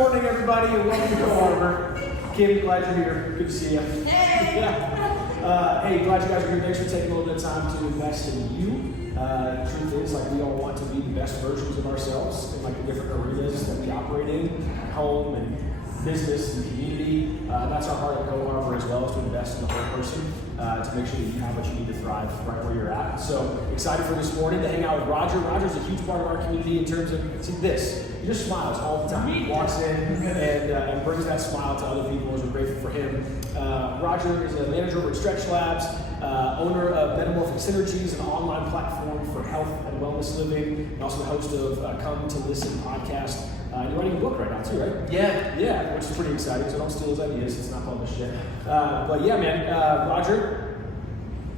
morning, everybody, and welcome to CoHarbor. Kim, glad you're here. Good to see you. Hey! Hey, glad you guys are here. Thanks for taking a little bit of time to invest in you. The truth is, like, we all want to be the best versions of ourselves in, like, the different arenas that we operate in, home and business and community. That's our heart at CoHarbor as well, is to invest in the whole person, to make sure that you have what you need to thrive right where you're at. So excited for this morning to hang out with Roger. Roger's a huge part of our community in terms of, see this, he just smiles all the time. He walks in and brings that smile to other people, as we're grateful for him. Roger is a manager over at Stretch Labs, owner of Metamorphic Synergies, an online platform for health and wellness living, and also the host of Come to Listen podcast. You're writing a book right now too, right? Yeah, which is pretty exciting, so don't steal his ideas, it's not published yet. But yeah, man, Roger,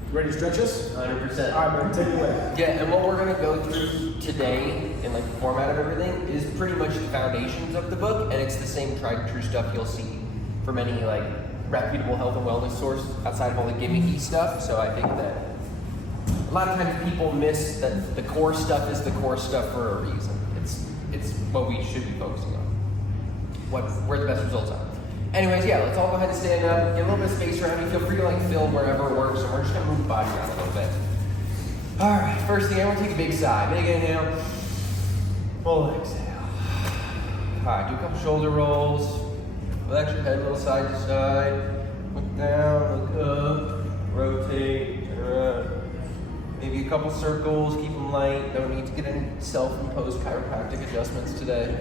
you ready to stretch us? 100%. All right, man, take it away. Yeah, and what we're going to go through today in like the format of everything is pretty much the foundations of the book, and it's the same tried and true stuff you'll see from any like reputable health and wellness source outside of all the gimmicky stuff. So I think that a lot of times people miss that the core stuff is the core stuff for a reason. It's what we should be focusing on, where the best results are. Anyways, yeah, let's all go ahead and stand up, get a little bit of space around you. Feel free to like film wherever it works, and we're just gonna move the body around a little bit. All right, first thing, everyone take a big sigh. Big inhale, full exhale. All right, do a couple shoulder rolls. Relax your head a little side to side. Look down, look up, rotate, turn around. Maybe a couple circles, keep them light. Don't need to get any self-imposed chiropractic adjustments today.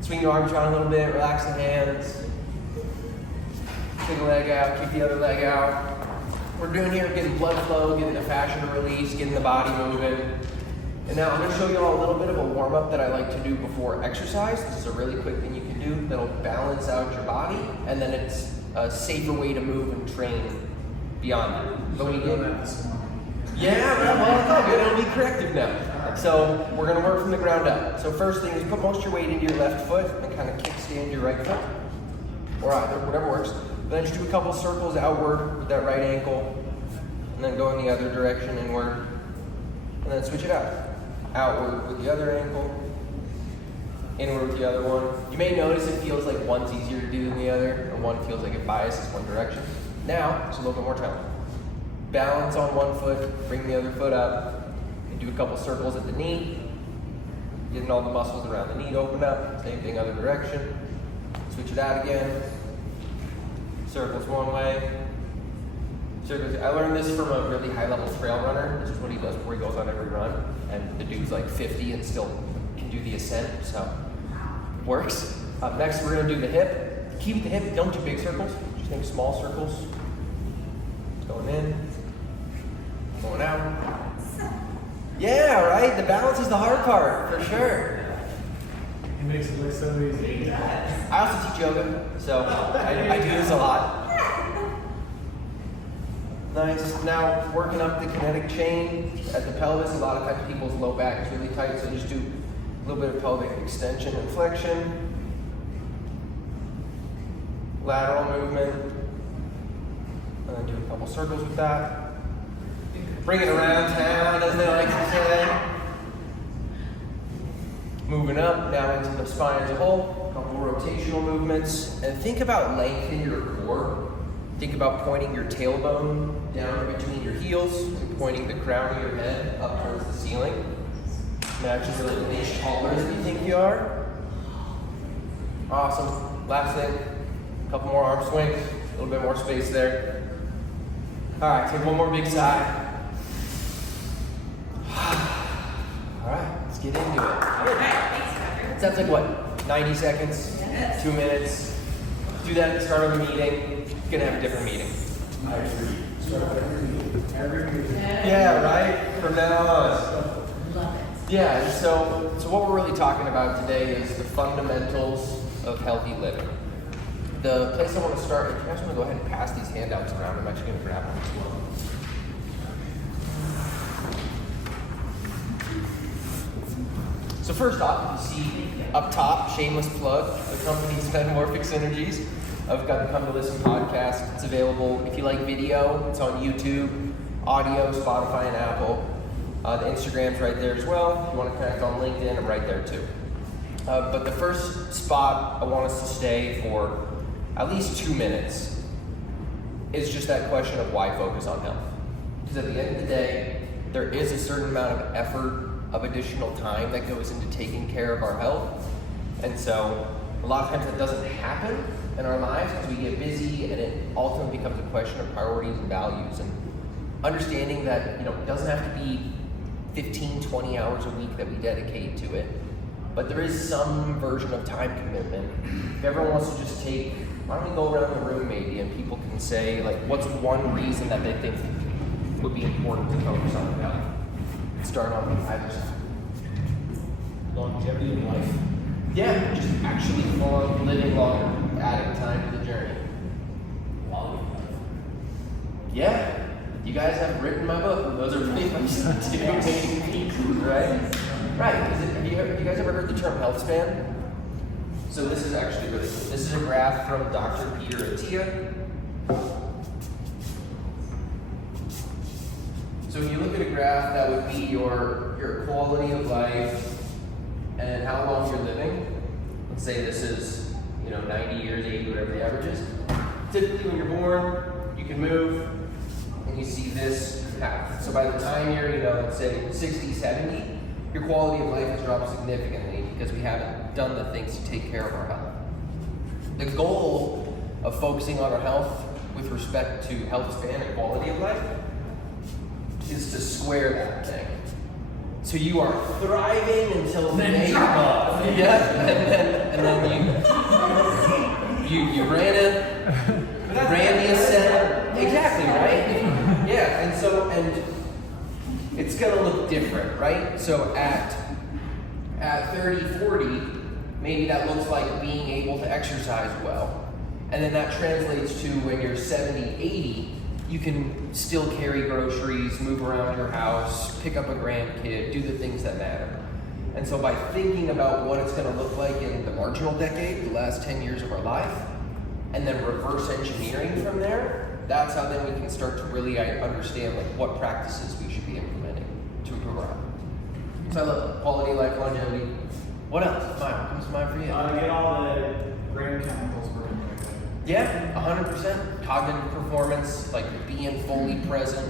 Swing your arms around a little bit, relax the hands. Take a leg out, kick the other leg out. We're doing here getting blood flow, getting the fascia to release, getting the body moving. And now I'm gonna show you all a little bit of a warm-up that I like to do before exercise. This is a really quick thing you can do that'll balance out your body, and then it's a safer way to move and train beyond that. But when you get it'll be corrective now. So we're gonna work from the ground up. So first thing is put most of your weight into your left foot and kind of kickstand your right foot, or either, whatever works. Then just do a couple circles outward with that right ankle, and then go in the other direction inward, and then switch it out. Outward with the other ankle, inward with the other one. You may notice it feels like one's easier to do than the other, or one feels like it biases one direction. Now, it's a little bit more challenging. Balance on one foot, bring the other foot up, and do a couple circles at the knee, getting all the muscles around the knee to open up. Same thing, other direction. Switch it out again. Circles one way. Circles. I learned this from a really high-level trail runner. This is what he does before he goes on every run. And the dude's like 50 and still can do the ascent, so it works. Up next, we're gonna do the hip. Keep the hip, don't do big circles. Just think small circles. Going in, going out. Yeah, right? The balance is the hard part, for sure. It makes it look so easy. I also teach yoga, so I do this a lot. Nice. Now, working up the kinetic chain at the pelvis. A lot of times people's low back is really tight, so just do a little bit of pelvic extension and flexion. Lateral movement. And then do a couple circles with that. Bring it around town, as they like to say. Moving up, down into the spine as a whole. A couple rotational movements. And think about lengthening your core. Think about pointing your tailbone down between your heels and pointing the crown of your head up towards the ceiling. Imagine you're like an inch taller than you think you are. Awesome. Last thing, a couple more arm swings, a little bit more space there. All right, take one more big sigh. All right, let's get into it. It sounds like what, 90 seconds, 2 minutes. Do that at the start of a meeting. You're gonna have a different meeting. Yeah, right? From now on. Yeah, so what we're really talking about today is the fundamentals of healthy living. The place I want to start, if you guys want to go ahead and pass these handouts around, I'm actually going to grab one. So first off, you see up top, shameless plug, the company's Metamorphic Synergies. I've got the Come to Listen podcast. It's available if you like video. It's on YouTube, audio, Spotify, and Apple. The Instagram's right there as well. If you want to connect on LinkedIn, I'm right there too. But the first spot I want us to stay for at least 2 minutes is just that question of why focus on health. Because at the end of the day, there is a certain amount of effort, of additional time that goes into taking care of our health. And so a lot of times that doesn't happen in our lives because we get busy, and it ultimately becomes a question of priorities and values, and understanding that, it doesn't have to be 15, 20 hours a week that we dedicate to it, but there is some version of time commitment. If everyone wants to just take, why don't we go around the room maybe, and people can say, like, what's one reason that they think would be important to focus on health? Start on either side. Longevity of life. Yeah, just actually living longer, adding time to the journey. Quality of life. Yeah, you guys have written my book, and those are pretty much the two main pieces, right? Right. Have you guys ever heard the term health span? So this is actually really cool. This is a graph from Dr. Peter Attia. So if you look at a graph, that would be your quality of life and how long you're living. Let's say this is 90 years, 80, whatever the average is. Typically when you're born, you can move, and you see this path. So by the time you're, let's say 60, 70, your quality of life has dropped significantly because we haven't done the things to take care of our health. The goal of focusing on our health with respect to health span and quality of life is to square that thing. So you are thriving until the day you're gone. Yeah, and then you ran the ascent. Exactly, right? Yeah, and it's gonna look different, right? So at 30, 40, maybe that looks like being able to exercise well. And then that translates to when you're 70, 80, you can still carry groceries, move around your house, pick up a grandkid, do the things that matter. And so by thinking about what it's going to look like in the marginal decade, the last 10 years of our life, and then reverse engineering from there, that's how then we can start to really understand what practices we should be implementing to improve our health. So I love quality of life, longevity. What else? What comes to mind for you? Get all the brain chemicals working. Yeah, 100%. Cognitive performance, being fully present.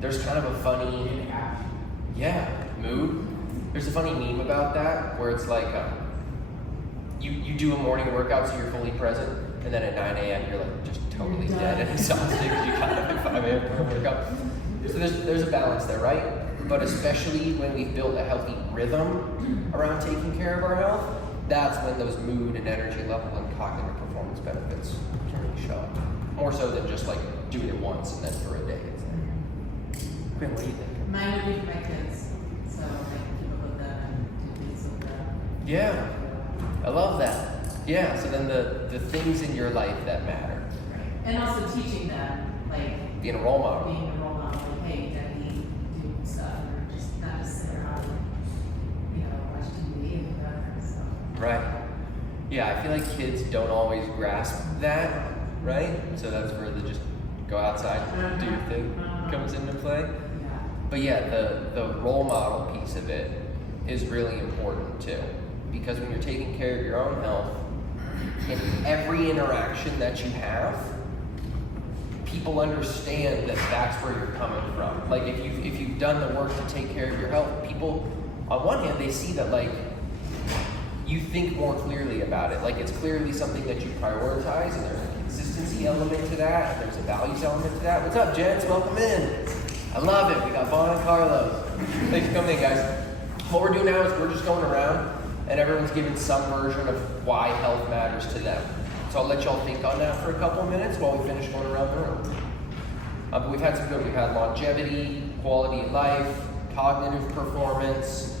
There's kind of a funny, mood. There's a funny meme about that where it's like, you do a morning workout so you're fully present, and then at 9 a.m. you're just totally dead and exhausted because you got up at 5 a.m. for a workout. So there's a balance there, right? But especially when we've built a healthy rhythm around taking care of our health, that's when those mood and energy level and cognitive performance benefits can really show up. More so than just doing it once and then for a day. Quinn, what do you think? Mine would be for my kids. So keep up with them and do things with them. Yeah, I love that. Yeah, so then the things in your life that matter. Right. And also teaching them, being a role model. Being a role model, hey, Debbie, do stuff, or just not just sit around and, watch TV and whatever. So. Right. Yeah, I feel like kids don't always grasp that, right? So that's where the just go outside, do your thing comes into play. Yeah. But yeah, the role model piece of it is really important too. Because when you're taking care of your own health, in every interaction that you have, people understand that that's where you're coming from. If you've done the work to take care of your health, people, on one hand, they see that you think more clearly about it. It's clearly something that you prioritize, and there's a consistency element to that, and there's a values element to that. What's up, gents? Welcome in. I love it. We got Vaughn and Carlos. Thanks for coming in, guys. What we're doing now is we're just going around, and everyone's giving some version of why health matters to them. So I'll let y'all think on that for a couple of minutes while we finish going around the room. But we've had some good. We've had longevity, quality of life, cognitive performance,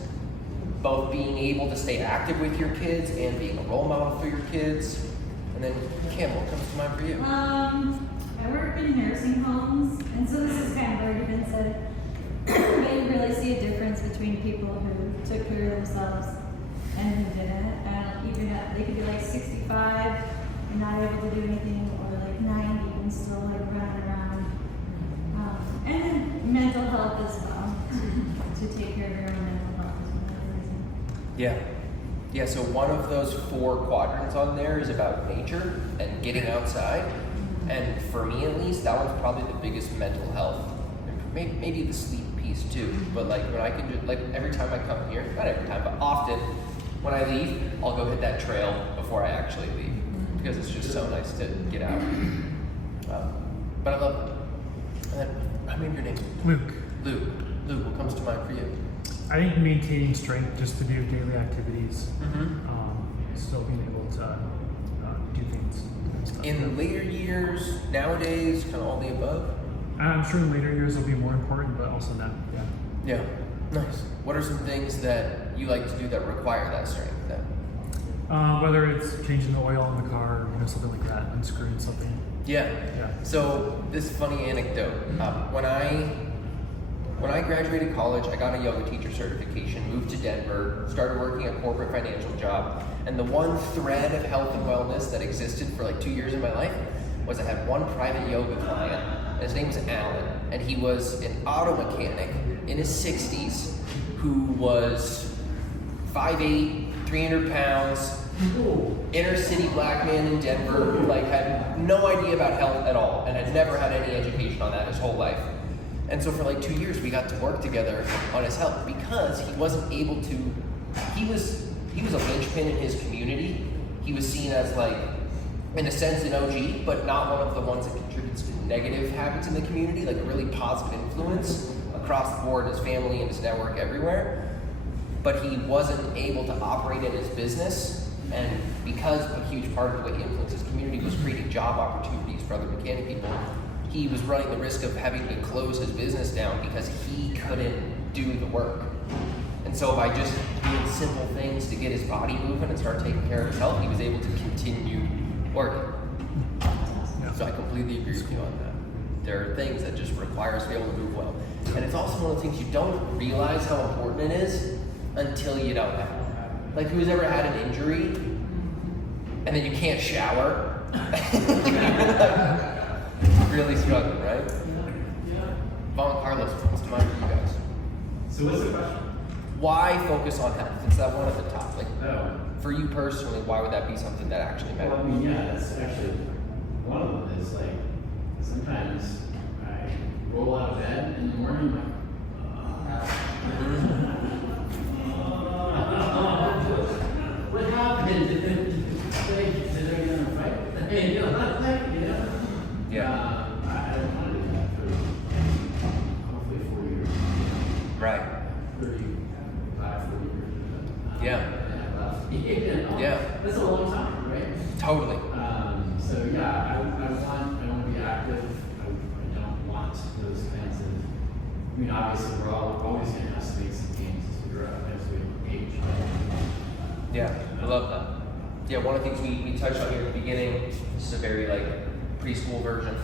both being able to stay active with your kids and being a role model for your kids. And then, Kim, what comes to mind for you? I work in nursing homes, and so this is kind of already been said. I didn't really see a difference between people who took care of themselves and who didn't. They could be 65 and not able to do anything, or 90 and still running around. And then mental health as well, to take care of your own mental health is another reason. Yeah. Yeah, so one of those 4 quadrants on there is about nature and getting outside. And for me at least, that one's probably the biggest mental health. Maybe the sleep piece too. But like when I can do, like every time I come here, not every time, but often when I leave, I'll go hit that trail before I actually leave. Because it's just so nice to get out. But I love it. And then, I mean your name. Luke. Luke, what comes to mind for you? I think maintaining strength just to do daily activities, Mm-hmm. still being able to do things. And stuff. In later years, nowadays, kind of all the above? I'm sure in later years it'll be more important, but also now, yeah. Yeah, nice. What are some things that you like to do that require that strength then? Whether it's changing the oil in the car, something like that, unscrewing something. Yeah. Yeah. So this funny anecdote. When I graduated college, I got a yoga teacher certification, moved to Denver, started working a corporate financial job, and the one thread of health and wellness that existed for like 2 years of my life was I had one private yoga client, and his name was Alan, and he was an auto mechanic in his 60s who was 5'8", 300 pounds, inner city black man in Denver, like had no idea about health at all, and had never had any education on that his whole life. And so for like 2 years, we got to work together on his health because he wasn't able to. He was a linchpin in his community. He was seen as like, in a sense, an OG, but not one of the ones that contributes to negative habits in the community, like a really positive influence across the board, his family and his network everywhere. But he wasn't able to operate in his business, and because a huge part of the way he influenced his community was creating job opportunities for other mechanic people, he was running the risk of having to close his business down because he couldn't do the work. And so by just doing simple things to get his body moving and start taking care of his health, he was able to continue working. Yeah. So I completely agree with you on that. There are things that just require us to be able to move well. And it's also one of the things you don't realize how important it is until you don't have it. Like who's ever had an injury and then you can't shower? Really struggling, right? Vaughn, Carlos, what's to mind for you guys? So what's the question? Why focus on health? It's that one at the top. Like Oh. for you personally, why would that be something that actually Well, I matters? mean, yeah, that's actually, one of them is like, sometimes I roll out of bed in the morning, like, what happened? Did I get in a fight? Yeah. I don't want to do that for hopefully 4 years. Right. 35, 40 years. Yeah. Yeah. That's a long time, right? Totally. So yeah, I want to be active. I don't want those kinds of. I mean, obviously, we're always going to have to make some gains as we grow as we age. Yeah, I love that. Yeah, one of the things we touched on here at the beginning, this is a very like preschool version,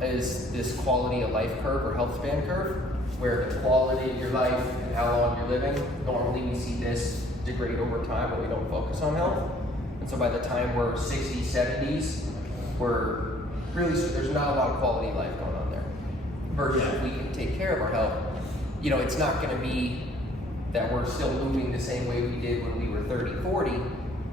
is this quality of life curve or health span curve, where the quality of your life and how long you're living, normally we see this degrade over time when we don't focus on health. And so by the time we're 60s, 70s, we're really, there's not a lot of quality of life going on there. Versus if we can take care of our health, it's not going to be that we're still moving the same way we did when we were 30, 40,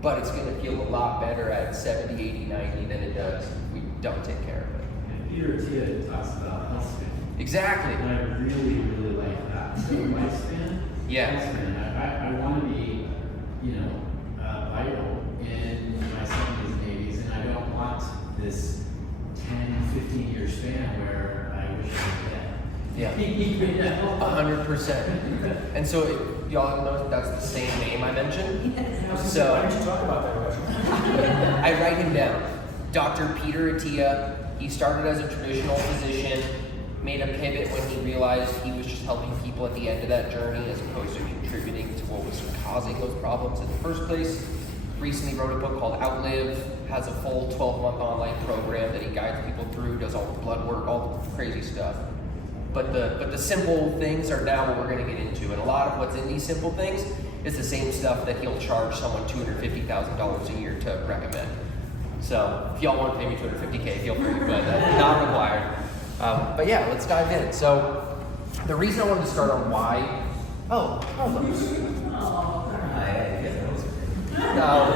but it's going to feel a lot better at 70, 80, 90 than it does if we don't take care of it. And Peter Attia talks about health span. Exactly. And I really, really like that. So lifespan. Yeah. Lifespan. I want to be, vital in my 70s and 80s, and I don't want this 10, 15-year span where I wish I was dead. Yeah. 100%. And so y'all know that's the same name I mentioned. So why didn't you talk about that, Roger? I write him down. Dr. Peter Attia. He started as a traditional physician, made a pivot when he realized he was just helping people at the end of that journey as opposed to contributing to what was causing those problems in the first place. Recently wrote a book called Outlive, has a full 12-month online program that he guides people through, does all the blood work, all the crazy stuff. But the simple things are now what we're going to get into, and a lot of what's in these simple things is the same stuff that he'll charge someone $250,000 a year to recommend. So if y'all want to pay me $250K, feel free, but not required. But yeah, let's dive in. So the reason I wanted to start on why. Oh, hold on. No.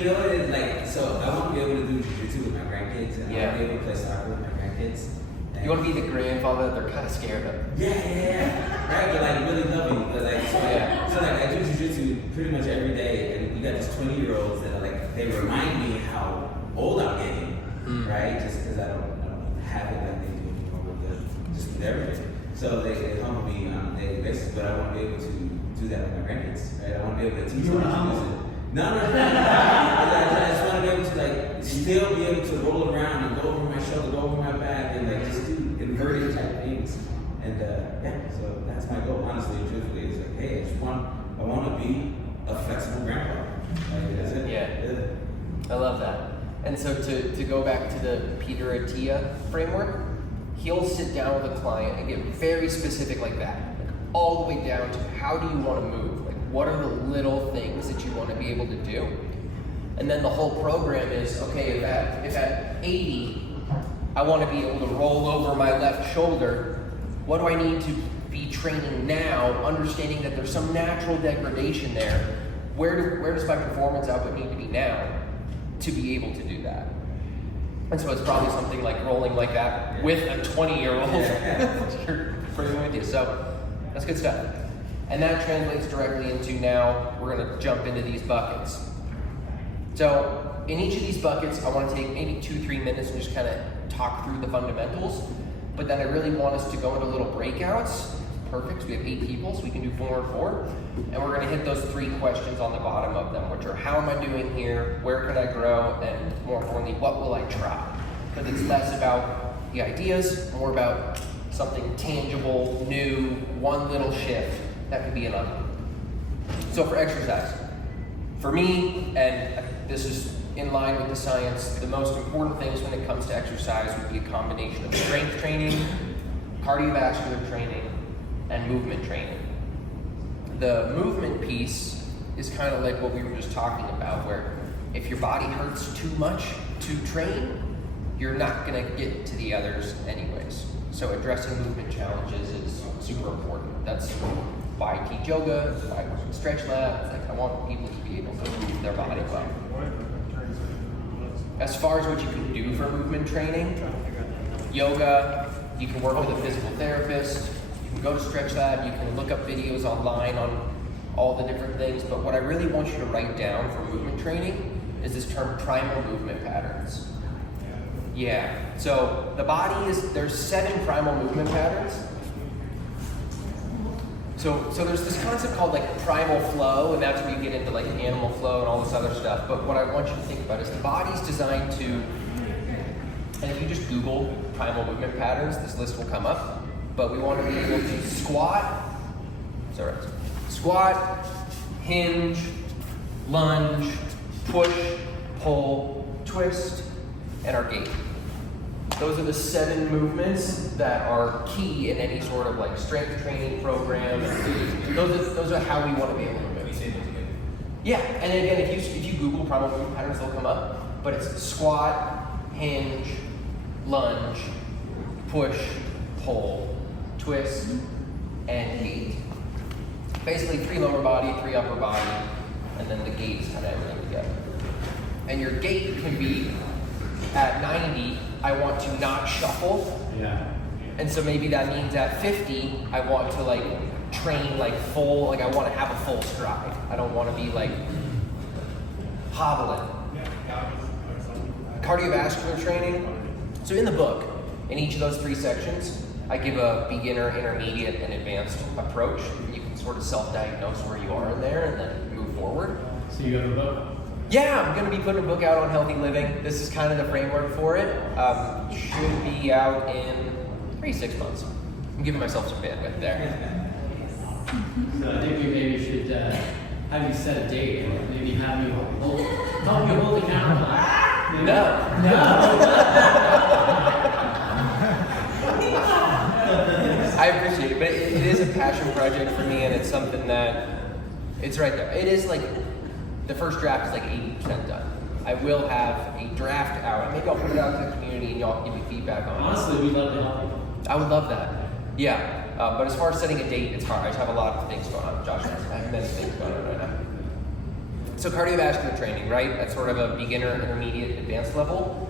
You know what it is like? So I want to be able to do jiu-jitsu with my grandkids, and I want to be able to play soccer with my grandkids. And You want to be the grandfather that they're kind of scared of. yeah. Right, but like really loving. But like, so like I do jiu-jitsu pretty much every day, and you got these 20-year-olds that are like, they remind me how old I'm getting, right? Just because I don't have it like they do anymore with everything. So they humble me on a daily basis, but I want to be able to do that with my grandkids, right? I want to be able to teach them how to use it. No. I just want to be able to like still be able to roll around and go over my shoulder, go over my back, and like just do inverted type things. And so that's my goal. Honestly, truthfully, is like, hey, I want to be a flexible grandpa. Like, that's it. Yeah. I love that. And so to go back to the Peter Attia framework, he'll sit down with a client and get very specific like that, like all the way down to how do you want to move? Like what are the little things that you want to be able to do? And then the whole program is, okay, if at 80, I want to be able to roll over my left shoulder, what do I need to be training now, understanding that there's some natural degradation there? Where does my performance output need to be now to be able to do that? And so it's probably something like rolling like that with a 20-year-old you're bringing with you. So that's good stuff. And that translates directly into now we're going to jump into these buckets. So in each of these buckets, I want to take maybe 2-3 minutes and just kind of talk through the fundamentals. But then I really want us to go into little breakouts. Perfect. So we have 8 people, so we can do 4 and 4. And we're going to hit those 3 questions on the bottom of them, which are how am I doing here, where can I grow, and more importantly, what will I try? Because it's less about the ideas, more about something tangible, new, one little shift that could be enough. So for exercise, for me, and this is in line with the science, the most important things when it comes to exercise would be a combination of strength training, cardiovascular training, and movement training. The movement piece is kind of like what we were just talking about, where if your body hurts too much to train, you're not going to get to the others anyways. So addressing movement challenges is super important. That's why I teach yoga, that's why I work with Stretch Lab. It's like I want people to be able to move their body well. As far as what you can do for movement training, yoga, you can work with a physical therapist, you can go to Stretch Lab, you can look up videos online on all the different things, but what I really want you to write down for movement training is this term primal movement patterns. Yeah, so the body there's 7 primal movement patterns. So there's this concept called like primal flow, and that's where you get into like animal flow and all this other stuff. But what I want you to think about is the body's designed to, and if you just Google primal movement patterns, this list will come up. But we want to be able to squat, hinge, lunge, push, pull, twist, and our gait. Those are the 7 movements that are key in any sort of like strength training program. Those are how we want to be able to move. Yeah, and again, if you Google primal movement patterns, they'll come up. But it's squat, hinge, lunge, push, pull, twist, and gait. Basically 3 lower body, 3 upper body, and then the gait is kind of everything together. And your gait can be at 90, I want to not shuffle. Yeah. And so maybe that means at 50, I want to like train like full, like I want to have a full stride. I don't want to be like hobbling. Cardiovascular training. So in the book, in each of those 3 sections, I give a beginner, intermediate, and advanced approach. You can sort of self-diagnose where you are in there and then move forward. So you have a book? Yeah, I'm going to be putting a book out on healthy living. This is kind of the framework for it. Should be out in 3-6 months. I'm giving myself some bandwidth there. So I think we maybe should have you set a date and maybe have you hold the camera. I appreciate it, but it is a passion project for me, and it's something that, it's right there. It is like, the first draft is like 80% done. I will have a draft out. Maybe I'll put it out to the community and y'all can give me feedback on it. Honestly, we'd love to help you. I would love that. Yeah, but as far as setting a date, it's hard. I just have a lot of things going on. Josh has many things going on right now. So cardiovascular training, right? That's sort of a beginner, intermediate, advanced level.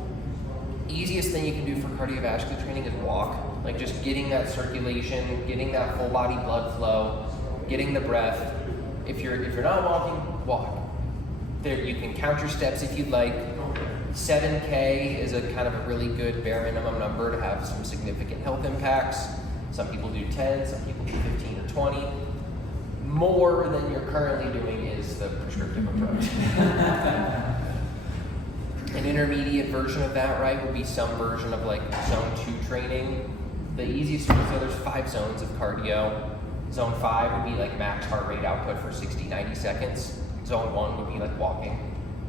Easiest thing you can do for cardiovascular training is walk. Like just getting that circulation, getting that full body blood flow, getting the breath. If you're not walking, walk. There, you can count your steps if you'd like. 7K is a kind of a really good bare minimum number to have some significant health impacts. Some people do 10, some people do 15 or 20. More than you're currently doing is the prescriptive approach. An intermediate version of that, right, would be some version of like zone 2 training. The easiest, so there's 5 zones of cardio. Zone 5 would be like max heart rate output for 60, 90 seconds. Zone 1 would be like walking.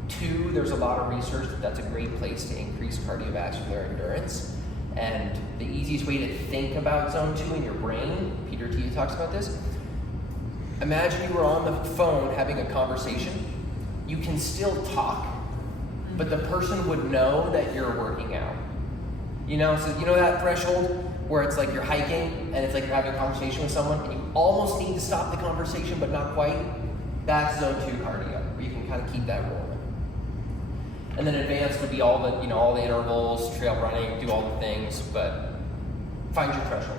2, there's a lot of research that's a great place to increase cardiovascular endurance. And the easiest way to think about zone 2 in your brain, Peter T talks about this. Imagine you were on the phone having a conversation. You can still talk, but the person would know that you're working out. You know, so you know that threshold where it's like you're hiking and it's like you're having a conversation with someone and you almost need to stop the conversation but not quite? That's zone 2 cardio, where you can kind of keep that rolling. And then advanced would be all the, you know, all the intervals, trail running, do all the things, but find your threshold.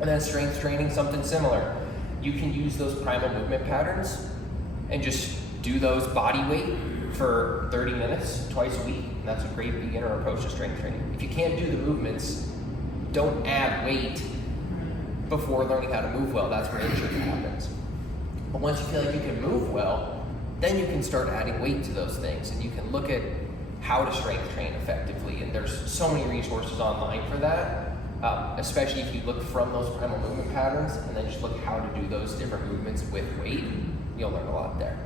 And then strength training, something similar. You can use those primal movement patterns and just do those body weight for 30 minutes twice a week. And that's a great beginner approach to strength training. If you can't do the movements, don't add weight before learning how to move well. That's where injury happens. But once you feel like you can move well, then you can start adding weight to those things and you can look at how to strength train effectively. And there's so many resources online for that, especially if you look from those primal movement patterns and then just look how to do those different movements with weight, you'll learn a lot there.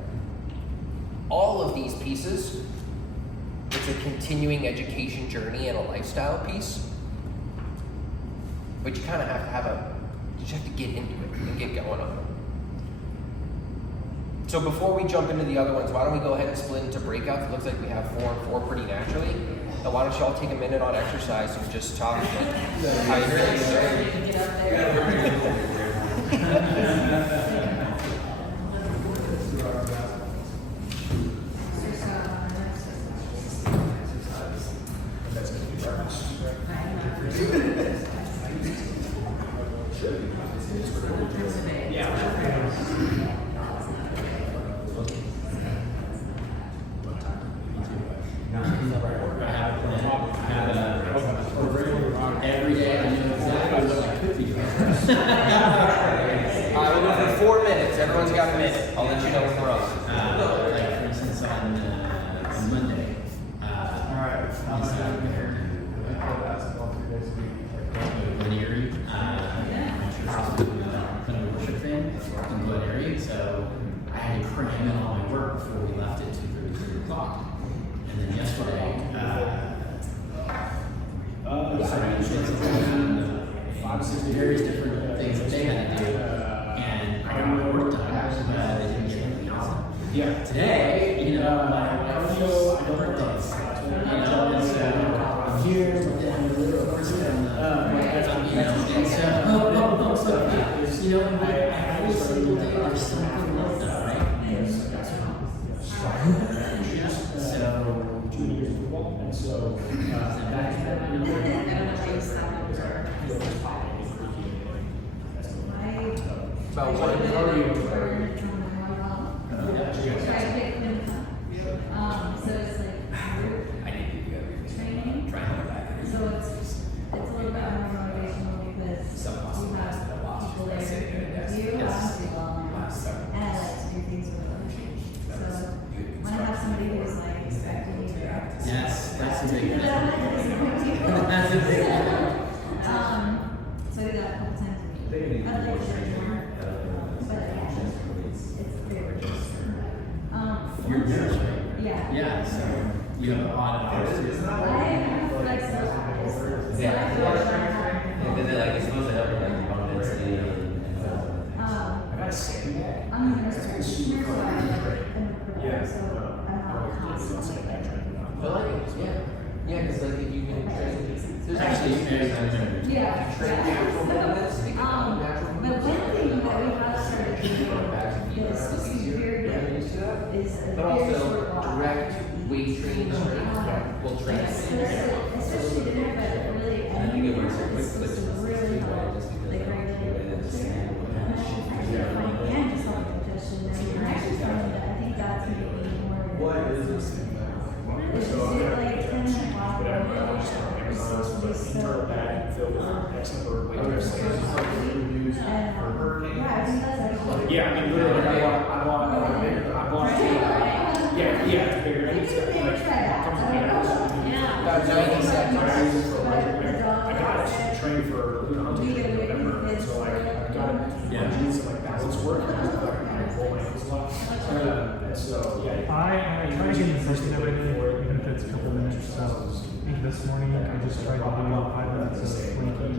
All of these pieces, it's a continuing education journey and a lifestyle piece, but you kind of have to you just have to get into it and get going on it. So before we jump into the other ones, why don't we go ahead and split into breakouts? It looks like we have 4 and 4 pretty naturally. And why don't you all take a minute on exercise and just talk about how you feel. Get up there. Every day I knew exactly what I could be doing. All right, we'll go for 4 minutes. Everyone's got a minute. I'll let you know when we're on. Like for instance on Monday. Linear. I'm sure kind of a worship fan in Glen Area, so I had to cram in all my work before we left at 2:30, 3 o'clock. And then yesterday, various different things that they had to do, and I got my work done, but they didn't get anything else. Yeah. Today, you know, my birthdays, you know, and so I'm here, but then I'm a little person, you know, and so, you know, every single day there's something like that, right? So, 2 years of football, and so back to that, I don't know how you stop it. About what? So it's like training. So it's a little bit more motivational because you have people there with you, obviously well, and I like to do things with them. So when I have somebody who's like expecting you to yes, that's a big one. that's a big one. So I do that a couple times a week. I'd like to do more, but it's very You're nurse, right? yeah. Yeah, so you have a lot of hours. I have flexible hours. So Yeah. I feel like I have- And then like it's supposed to help with like bone density and I'm a nurse practitioner, so I'm like an recruiter, so I'm not constantly like. I like it. Yeah, because like if you can train, there's Actually, actually Yeah. train natural movements. It can become natural But movements. one thing that we have started to do Going back to is it's easier. superior Are you used to that? is But weight training strength will train. Especially dinner, but really, I think it works it's quick supposed to switch. really help, like regulate and just help digestion. And I'm actually finding that I think that's maybe more. What is this? It's just like 10-minute walk. It's supposed to be so. Internal bag filled with X number of weight And, yeah, I think that's actually. Yeah, I mean, literally, I want yeah, it's bigger. And it's like, comes in the house. About 90 seconds. I got it to train for, hunting in November, so like, I got it, jeans and like balance work, and I was like, I pull my ankles a lot. And so, yeah. I try to get in person every day, even if it's a couple minutes. So, I think this morning I just tried to do 5 minutes of planking.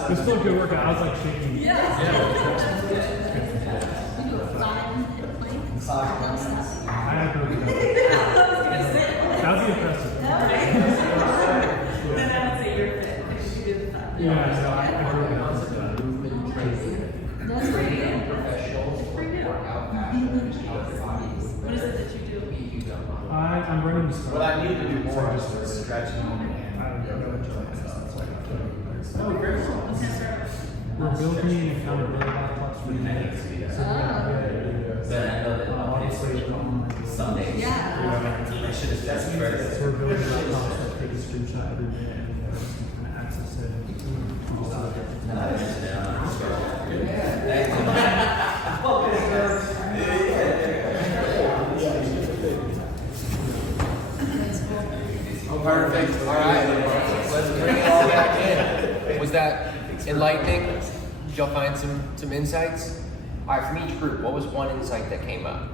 It was still a good workout. I was like shaking. You do a 5-minute plank. I had to really that was impressive. Then I would say you're fit if you did the 5 minutes. Yeah, so I heard that. Movement training. That's pretty good. Professional workout passion. What is it that you do? I'm running this. What I need to do more is stretching and Oh, great. We're building accountability laptops for kids. So but I know that obviously, some days Yeah. I should have just so we're building laptops that take a screenshot every day and kind of access it. Perfect. All right. Let's bring it all back in. Was that enlightening? Did y'all find some insights? All right, from each group, what was one insight that came up?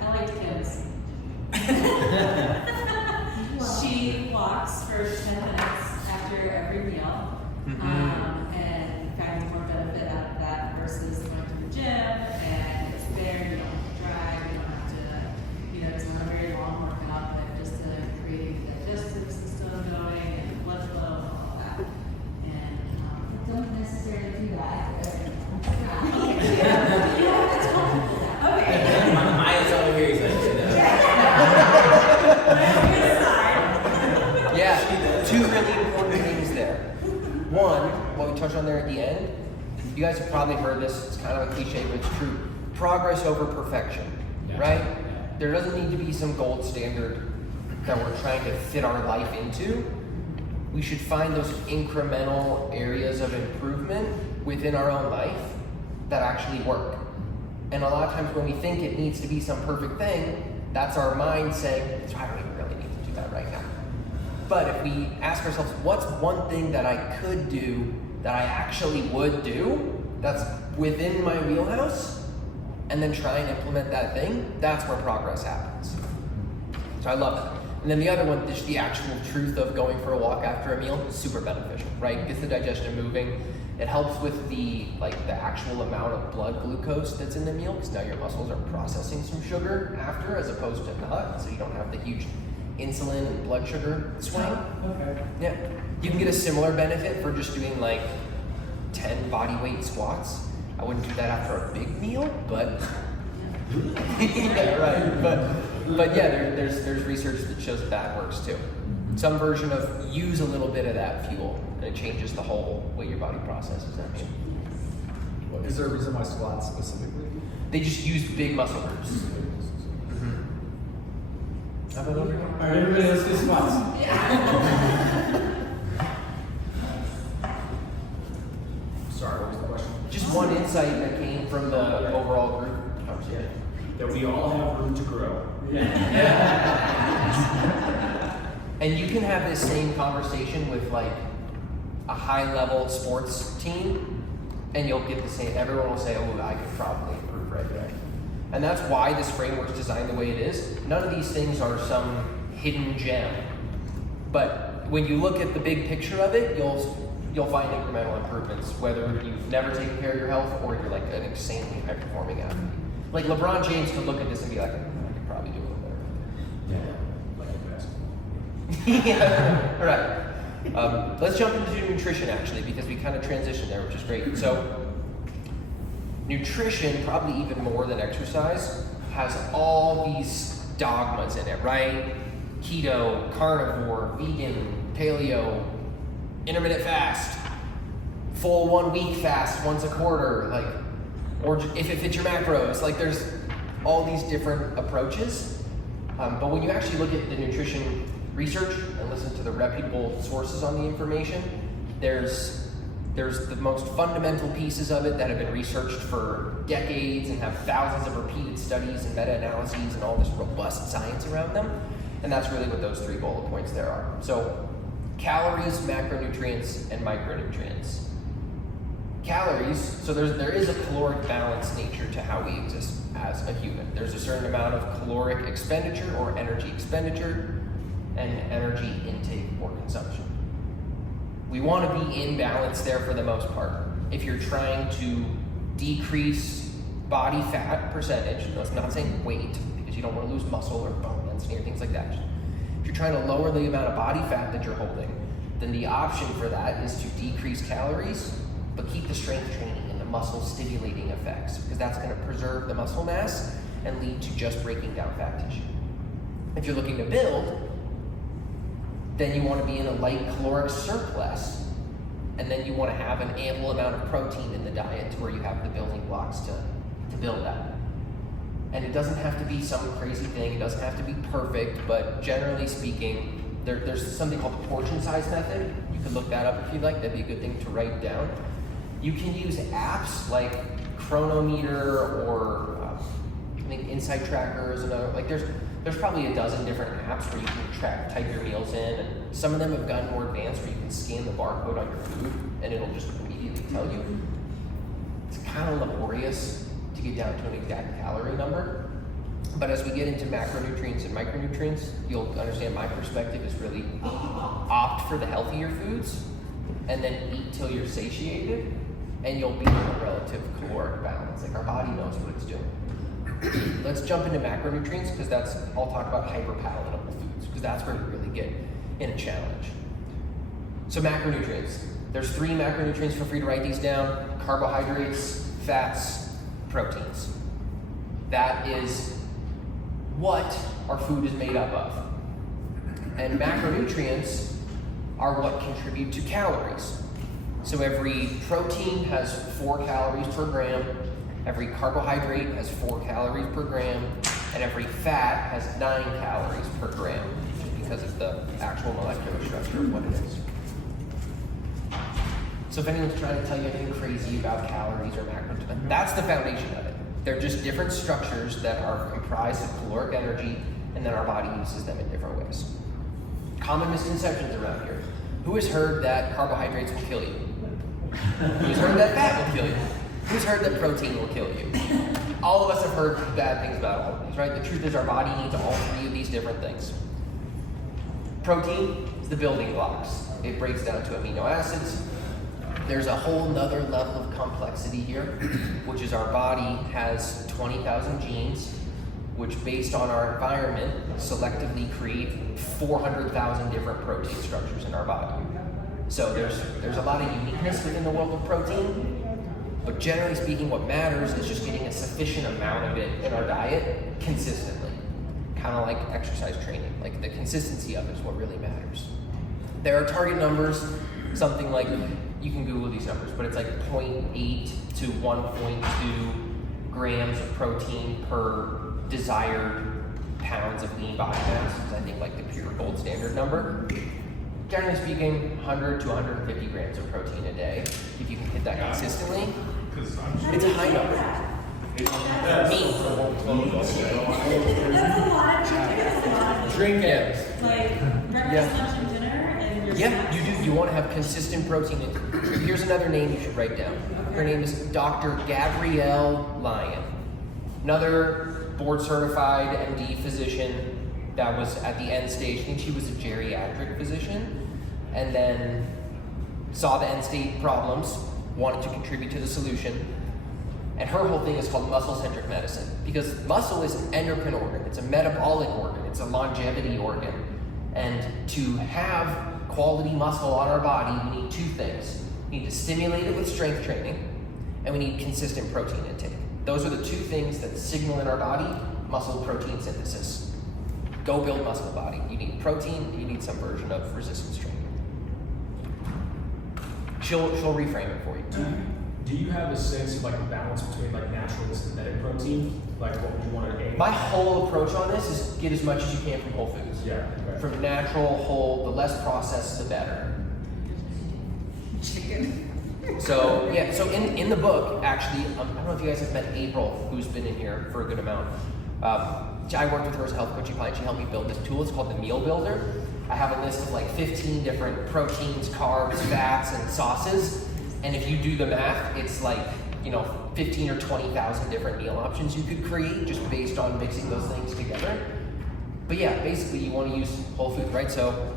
I liked Kim's. She walks for 10 minutes after every meal, and finding more benefit out of that versus going to the gym and it's there. You don't have to drive. You don't have to, it's not a very long workout, but just to create the digestive system going and blood flow and all that. And Don't necessarily do that. okay. Maya's over here. He's like, Yeah, two really important things there. One, what we touched on there at the end, you guys have probably heard this, it's kind of a cliche, but it's true. Progress over perfection, right? There doesn't need to be some gold standard that we're trying to fit our life into. We should find those incremental areas of improvement within our own life that actually work. And a lot of times when we think it needs to be some perfect thing, that's our mind saying, I don't even really need to do that right now. But if we ask ourselves, what's one thing that I could do that I actually would do that's within my wheelhouse, and then try and implement that thing, that's where progress happens. So I love that. And then the other one, just the actual truth of going for a walk after a meal, super beneficial, right? Gets the digestion moving. It helps with the actual amount of blood glucose that's in the meal, because now your muscles are processing some sugar after, as opposed to not, so you don't have the huge insulin and blood sugar swing. Okay. Yeah. You can get a similar benefit for just doing 10 body weight squats. I wouldn't do that after a big meal, but yeah, right. But yeah, there's research that shows that works too. Some version of use a little bit of that fuel, and it changes the whole way your body processes that meal. Is there a reason why squats specifically? They just use big muscle groups. How about over here? All right, everybody, let's do squats. Sorry, what was the question? Just one insight that came from the overall group conversation. That we all have room to grow. And you can have this same conversation with a high level sports team, and you'll get the same, everyone will say, oh, I could probably improve right there. And that's why this framework's designed the way it is. None of these things are some hidden gem. But when you look at the big picture of it, you'll find incremental improvements, whether you've never taken care of your health or you're an insanely high performing athlete. Like LeBron James could look at this and be like, I could probably do a little better. Yeah. Like basketball. Yeah, right. Let's jump into nutrition actually, because we kind of transitioned there, which is great. So, nutrition, probably even more than exercise, has all these dogmas in it, right? Keto, carnivore, vegan, paleo, intermittent fast, full 1 week fast once a quarter, like, or if it fits your macros, like there's all these different approaches. But when you actually look at the nutrition research and listen to the reputable sources on the information, there's the most fundamental pieces of it that have been researched for decades and have thousands of repeated studies and meta-analyses and all this robust science around them. And that's really what those 3 bullet points there are. So, calories, macronutrients, and micronutrients. Calories, so there is a caloric balance nature to how we exist as a human. There's a certain amount of caloric expenditure or energy expenditure and energy intake or consumption. We want to be in balance there for the most part. If you're trying to decrease body fat percentage, that's not saying weight, because you don't want to lose muscle or bone density or things like that. If you're trying to lower the amount of body fat that you're holding, then the option for that is to decrease calories, but keep the strength training and the muscle stimulating effects, because that's going to preserve the muscle mass and lead to just breaking down fat tissue. If you're looking to build, then you want to be in a light caloric surplus, and then you want to have an ample amount of protein in the diet to where you have the building blocks to build that. And it doesn't have to be some crazy thing, it doesn't have to be perfect, but generally speaking, there's something called the portion size method. You can look that up if you'd like, that'd be a good thing to write down. You can use apps like Chronometer or I think Insight Tracker is another, like there's probably a dozen different apps where you can type your meals in, and some of them have gotten more advanced where you can scan the barcode on your food and it'll just immediately tell you. It's kind of laborious to get down to an exact calorie number, but as we get into macronutrients and micronutrients, you'll understand my perspective is really opt for the healthier foods and then eat till you're satiated, and you'll be in a relative caloric balance. Like our body knows what it's doing. Let's jump into macronutrients, because I'll talk about hyperpalatable foods, because that's where we really get in a challenge. So macronutrients. There's 3 macronutrients, feel free to write these down: carbohydrates, fats, proteins. That is what our food is made up of. And macronutrients are what contribute to calories. So every protein has 4 calories per gram, every carbohydrate has 4 calories per gram, and every fat has 9 calories per gram, just because of the actual molecular structure of what it is. So if anyone's trying to tell you anything crazy about calories or macronutrients, that's the foundation of it. They're just different structures that are comprised of caloric energy, and then our body uses them in different ways. Common misconceptions around here. Who has heard that carbohydrates will kill you? Who's heard that fat will kill you? Who's heard that protein will kill you? All of us have heard bad things about all of these, right? The truth is our body needs all 3 of these different things. Protein is the building blocks. It breaks down to amino acids. There's a whole nother level of complexity here, which is our body has 20,000 genes, which based on our environment selectively create 400,000 different protein structures in our body. So there's a lot of uniqueness within the world of protein, but generally speaking, what matters is just getting a sufficient amount of it in our diet consistently. Kind of like exercise training, like the consistency of it is what really matters. There are target numbers, something like, you can Google these numbers, but it's like 0.8 to 1.2 grams of protein per desired pounds of lean body mass is I think like the pure gold standard number. Generally speaking, 100 to 150 grams of protein a day, if you can hit that consistently. It's a high number. Me. That's a lot. Drink it. Like breakfast, lunch, and dinner, and your snacks. You do. You want to have consistent protein. Here's another name you should write down. Her name is Dr. Gabrielle Lyon. Another board-certified MD physician that was at the end stage. I think she was a geriatric physician, and then saw the end state problems, wanted to contribute to the solution. And her whole thing is called muscle-centric medicine, because muscle is an endocrine organ, it's a metabolic organ, it's a longevity organ. And to have quality muscle on our body, we need two things. We need to stimulate it with strength training, and we need consistent protein intake. Those are the two things that signal in our body muscle protein synthesis. Go build muscle body. You need protein, you need some version of resistance training. She'll reframe it for you. Do you have a sense of like a balance between like natural and synthetic protein? Like what would you want to aim? My whole approach on this is get as much as you can from whole foods. Yeah. Okay. From natural, whole, the less processed, the better. Chicken. So yeah, so in the book, actually, I don't know if you guys have met April, who's been in here for a good amount. I worked with her as a health coaching client. She helped me build this tool. It's called the Meal Builder. I have a list of like 15 different proteins, carbs, fats, and sauces. And if you do the math, it's like, 15 or 20,000 different meal options you could create just based on mixing those things together. But yeah, basically you want to use whole foods, right? So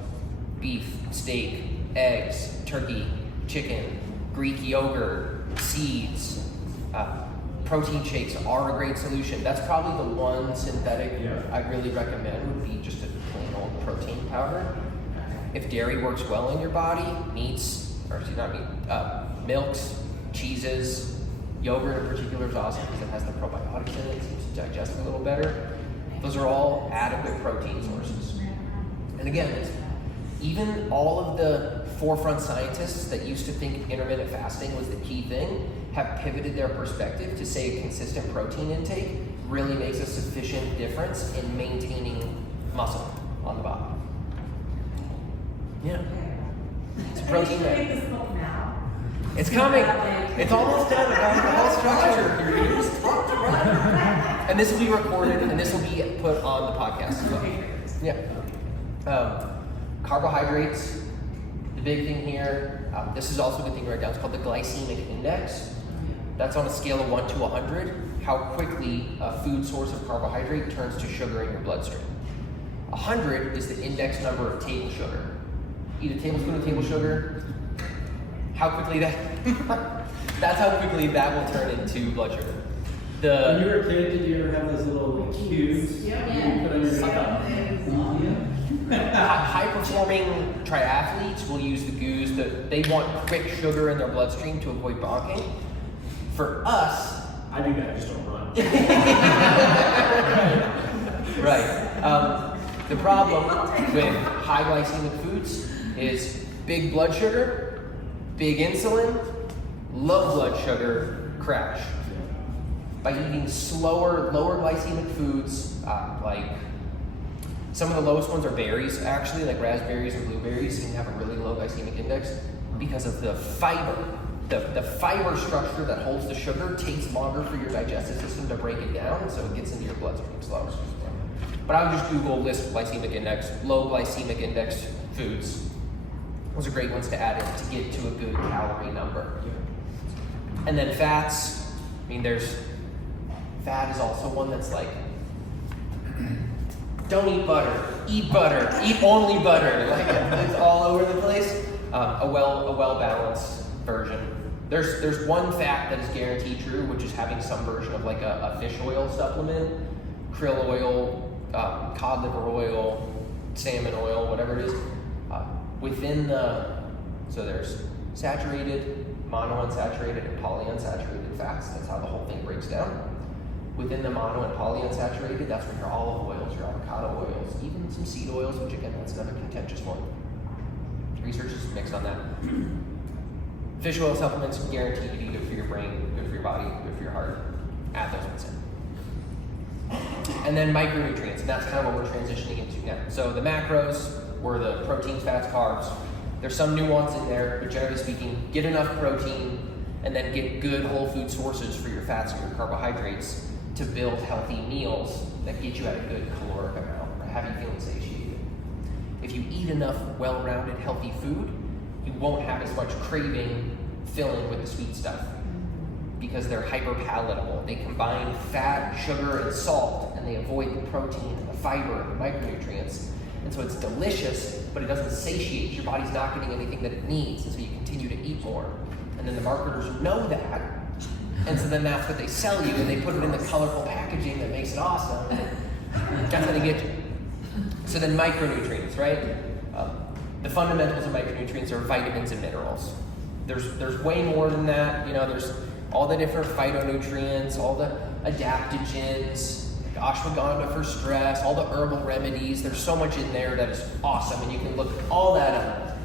beef, steak, eggs, turkey, chicken, Greek yogurt, seeds, protein shakes are a great solution. That's probably the one synthetic I really recommend would be just a plain old protein powder. If dairy works well in your body, milks, cheeses, yogurt in particular is awesome because it has the probiotics in it, it seems to digest a little better. Those are all adequate protein sources. And again, even all of the forefront scientists that used to think intermittent fasting was the key thing have pivoted their perspective to say a consistent protein intake really makes a sufficient difference in maintaining muscle on the body. Yeah. It's a protein Read man. this book now. It's coming. It's almost done. I got the whole structure. You just talked about it. And this will be recorded, and this will be put on the podcast as well. Yeah. Carbohydrates, the big thing here. This is also a good thing to write down. It's called the glycemic index. That's on a scale of 1 to 100, how quickly a food source of carbohydrate turns to sugar in your bloodstream. 100 is the index number of table sugar. Eat a tablespoon of table sugar, how quickly that's how quickly that will turn into blood sugar. When you were a kid, did you ever have those little cubes? Yeah. You put on your High-performing triathletes will use the goos. They want quick sugar in their bloodstream to avoid bonking. For us, I do that, I just don't run. right. The problem with high glycemic foods is big blood sugar, big insulin, low blood sugar, crash. By eating slower, lower glycemic foods, like some of the lowest ones are berries, actually, like raspberries and blueberries can have a really low glycemic index because of the fiber. The fiber structure that holds the sugar takes longer for your digestive system to break it down, so it gets into your bloodstream slower. But I would just Google list glycemic index, low glycemic index foods. Those are great ones to add in to get to a good calorie number. And then fats, fat is also one that's like, don't eat butter, eat only butter. Like it's all over the place. A well-balanced version. There's one fact that is guaranteed true, which is having some version of like a fish oil supplement, krill oil, cod liver oil, salmon oil, whatever it is. So there's saturated, monounsaturated, and polyunsaturated fats. That's how the whole thing breaks down. Within the mono and polyunsaturated, that's where your olive oils, your avocado oils, even some seed oils, which again, that's another contentious one. Research is mixed on that. Fish oil supplements guaranteed to be good for your brain, good for your body, good for your heart. Add those ones in. And then micronutrients, and that's kind of what we're transitioning into now. So the macros were the protein, fats, carbs. There's some nuance in there, but generally speaking, get enough protein and then get good whole food sources for your fats and your carbohydrates to build healthy meals that get you at a good caloric amount or have you feeling satiated. If you eat enough well-rounded, healthy food, you won't have as much craving filling with the sweet stuff because they're hyper-palatable. They combine fat, sugar, and salt, and they avoid the protein and the fiber and the micronutrients. And so it's delicious, but it doesn't satiate. Your body's not getting anything that it needs, and so you continue to eat more. And then the marketers know that, and so then that's what they sell you, and they put it in the colorful packaging that makes it awesome. That's how they get you. So then micronutrients, right? the fundamentals of micronutrients are vitamins and minerals. There's way more than that. You know, there's all the different phytonutrients, all the adaptogens, like ashwagandha for stress, all the herbal remedies. There's so much in there that is awesome, and you can look all that up.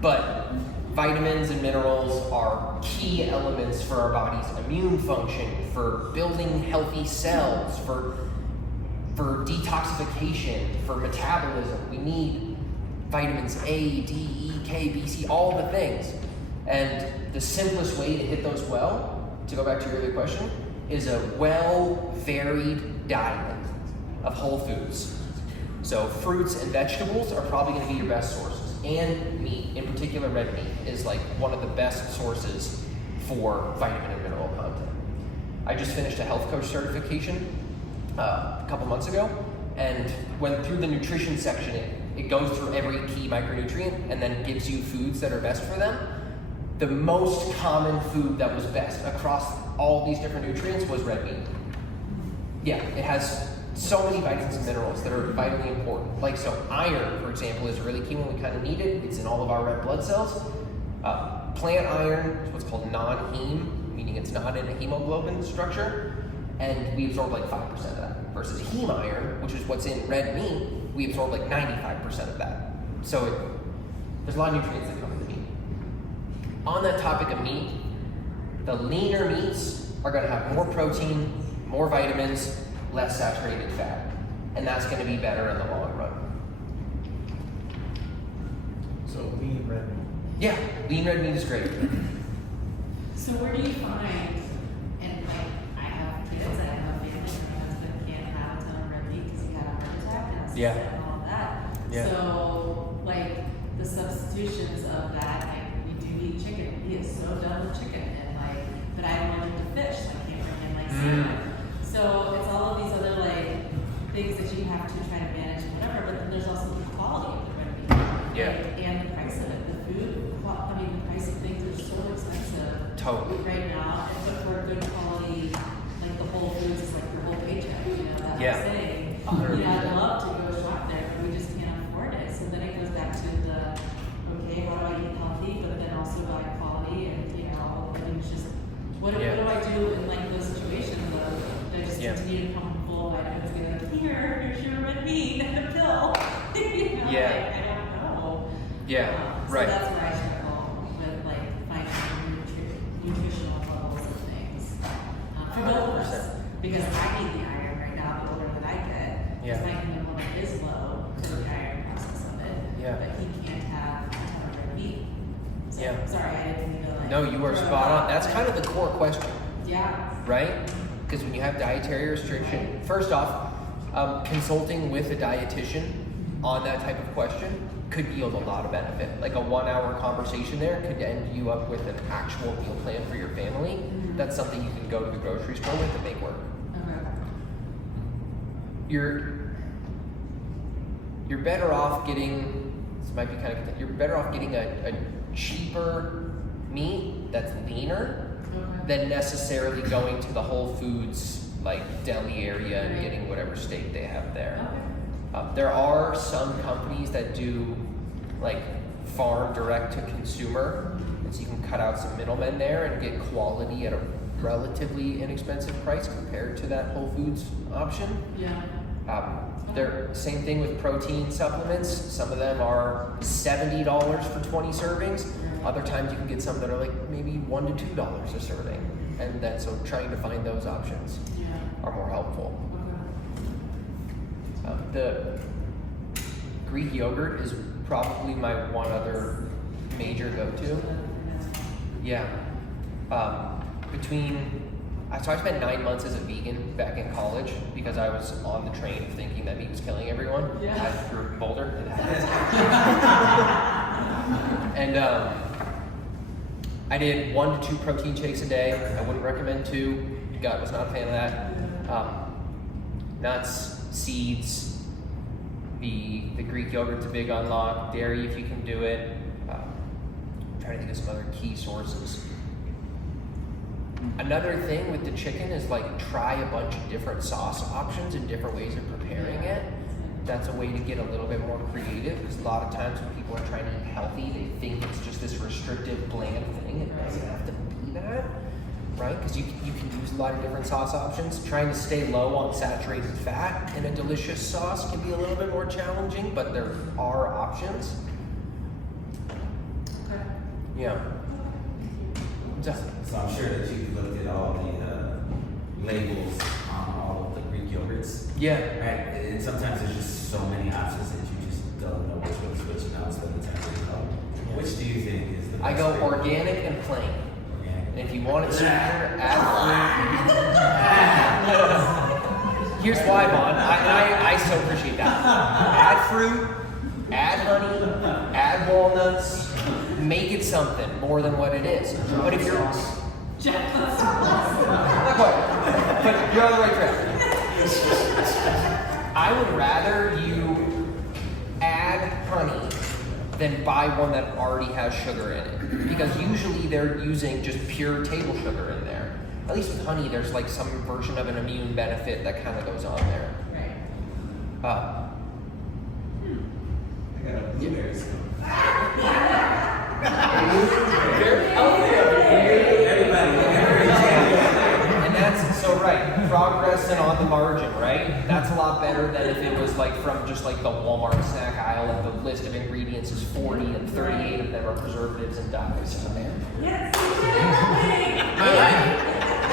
But vitamins and minerals are key elements for our body's immune function, for building healthy cells, for detoxification, for metabolism. We need vitamins A, D, E, K, B, C, all the things. And the simplest way to hit those well, to go back to your earlier question, is a well-varied diet of whole foods. So fruits and vegetables are probably going to be your best sources. And meat, in particular red meat, is like one of the best sources for vitamin and mineral content. I just finished a health coach certification a couple months ago, and went through the nutrition section. It goes through every key micronutrient and then gives you foods that are best for them. The most common food that was best across all these different nutrients was red meat. Yeah, it has so many vitamins and minerals that are vitally important. Like, so iron, for example, is really key when we kind of need it. It's in all of our red blood cells. Plant iron is what's called non-heme, meaning it's not in a hemoglobin structure, and we absorb like 5% of that. Versus heme iron, which is what's in red meat, we absorb like 95% of that. So there's a lot of nutrients that come in the meat. On that topic of meat, the leaner meats are going to have more protein, more vitamins, less saturated fat, and that's going to be better in the long run. So lean red meat. Yeah, lean red meat is great. So where do you find, and like, I have kids, I have a family, my husband can't have a ton of red meat because he had a heart attack and has to Yeah. sit and all of that. Yeah. So, like, the substitutions of that, like, we do eat chicken. He is so done with chicken, and like, but I don't want him to fish, so I can't bring in like salmon. So it's all of these other like things that you have to try to manage, whatever. But then there's also the quality of the red meat, Yeah. like, and the price of it. The food, I mean, the price of things are so expensive Totally. right now. And but for good quality, like the Whole Foods is like your whole paycheck. You know that Yeah. I'm saying. 100%. I'd love to go shop there, but we just can't afford it. So then it goes back to the okay, how do I eat healthy, but then also buy quality, and you know, and it's just what do I do in like those situations of I just continue to come full of vitamins and be like, here's your red meat and a pill. You know, Yeah. like, I don't know. Yeah, So right. that's where I struggle with like finding nutritional levels of things. For both of us. 100%. Because I need the iron right now, the older that I get. Yeah. Because my hemoglobin is low because of the iron process of it. Yeah. But he can't have a ton of red meat. So, Yeah. sorry, I didn't mean to like. No, you are throw spot it on. out, That's but- kind of the core question, Yeah. right? Because when you have dietary restriction, first off, consulting with a dietitian on that type of question could yield a lot of benefit. Like a 1-hour conversation there could end you up with an actual meal plan for your family. That's something you can go to the grocery store with and make work. Okay. You're better off getting, this might be kind of, you're better off getting a cheaper meat that's leaner than necessarily going to the Whole Foods like deli area and getting whatever steak they have there. There are some companies that do like farm direct to consumer, and so you can cut out some middlemen there and get quality at a relatively inexpensive price compared to that Whole Foods option. Yeah. They're same thing with protein supplements. Some of them are $70 for 20 servings. Other times you can get some that are like maybe $1 to $2 a serving, and then so trying to find those options Yeah. are more helpful. The Greek yogurt is probably my one other major go-to. Yeah. So I spent 9 months as a vegan back in college because I was on the train thinking that meat was killing everyone. Yeah. I grew up in Boulder. It happens. And I did 1 to 2 protein shakes a day. I wouldn't recommend 2. Gut was not a fan of that. Nuts, seeds, the Greek yogurt's a big unlock. Dairy if you can do it. I'm trying to think of some other key sources. Another thing with the chicken is like try a bunch of different sauce options and different ways of preparing it. that's a way to get a little bit more creative, because a lot of times when people are trying to eat healthy, they think it's just this restrictive, bland thing. It doesn't have to be that, right? Because you can use a lot of different sauce options. Trying to stay low on saturated fat in a delicious sauce can be a little bit more challenging, but there are options. Yeah. So I'm sure that you've looked at all the labels on all of the Greek yogurts. Yeah. Right? And sometimes there's just so many options that you just don't know which one's which, and I'll spend the time to know. Which do you think is the best? I go way? organic and plain. Organic. And if you want it sweeter, add fruit. Here's why, Vaughn. I so appreciate that. Add fruit, add honey, add walnuts, make it something more than what it is. But if you're not quite, but you're on the right track. I would rather you add honey than buy one that already has sugar in it. Because usually they're using just pure table sugar in there. At least with honey, there's like some version of an immune benefit that kind of goes on there. Right. I got a blueberry scoop. Very healthy up here. Everybody. And that's so right. Progress and on the margin, right? That's a lot better than if it was like from just like the Walmart snack aisle and the list of ingredients is 40 and 38 of them are preservatives and dyes. Yes.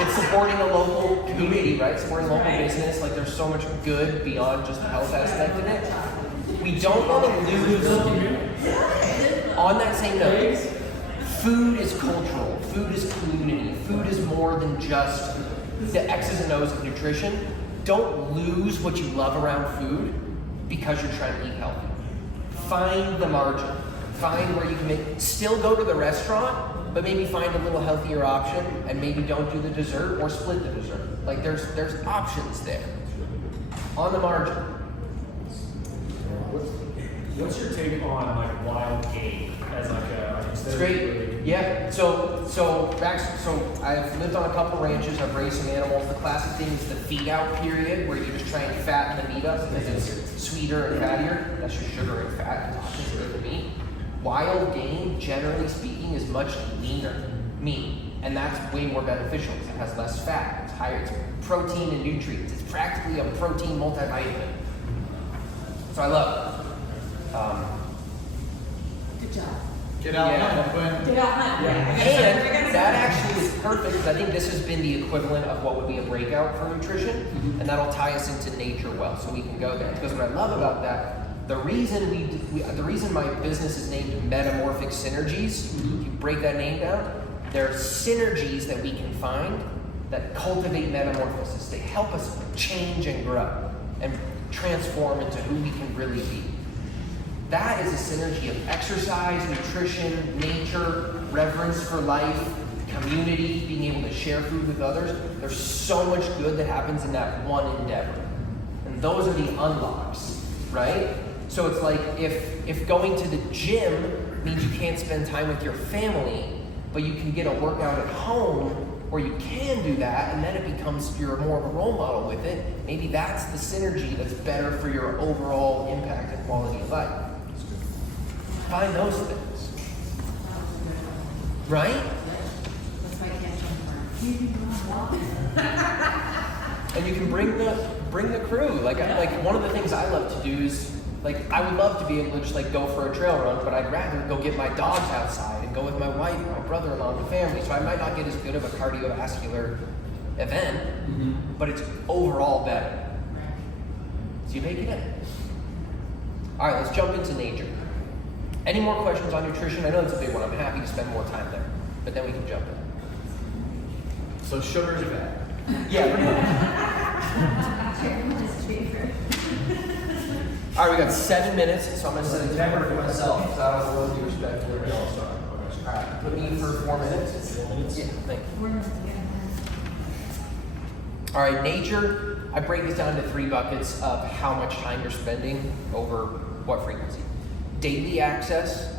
It's supporting a local community, right? Supporting local business. Like there's so much good beyond just the health aspect of it. We don't want to lose. On that same note, food is cultural. Food is community. Food is more than just the X's and O's of nutrition. Don't lose what you love around food because you're trying to eat healthy. Find the margin. Find where you can still go to the restaurant, but maybe find a little healthier option and maybe don't do the dessert or split the dessert. Like there's options there. On the margin. What's your take on like wild game as like a It's great. Yeah. So I've lived on a couple ranches. I've raised some animals. The classic thing is the feed out period, where you just try and fatten the meat up because it's sweeter and fattier. That's just sugar and fat toxins in the meat. Wild game, generally speaking, is much leaner meat, and that's way more beneficial because it has less fat. It's higher. It's protein and nutrients. It's practically a protein multivitamin. So I love it. Good job. Get out Yeah. hunting. Get out hunt. And that actually is perfect because I think this has been the equivalent of what would be a breakout for nutrition, and that'll tie us into nature well, so we can go there. Because what I love about that, the reason the reason my business is named Metamorphic Synergies, if you break that name down, there are synergies that we can find that cultivate metamorphosis. They help us change and grow and transform into who we can really be. That is a synergy of exercise, nutrition, nature, reverence for life, community, being able to share food with others. There's so much good that happens in that one endeavor. And those are the unlocks, right? So it's like if going to the gym means you can't spend time with your family, but you can get a workout at home where you can do that, and then it becomes you're more of a role model with it. Maybe that's the synergy that's better for your overall impact and quality of life. Find those things. Right? That's why I can't jump And you can bring the crew. Like one of the things I love to do is like I would love to be able to just like go for a trail run, but I'd rather go get my dogs outside and go with my wife, my brother-in-law, and the family. So I might not get as good of a cardiovascular event, but it's overall better. So you make it in. All right, let's jump into nature. Any more questions on nutrition? I know it's a big one. I'm happy to spend more time there, but then we can jump in. So sugar's bad. Yeah, pretty much. All right, we got 7 minutes, so I'm going to set a timer for myself because I don't want to be respectful of y'all. So, all right, put me for 4 minutes. Yeah, thank you. All right, nature. I break this down into 3 buckets of how much time you're spending over what frequency. Daily access,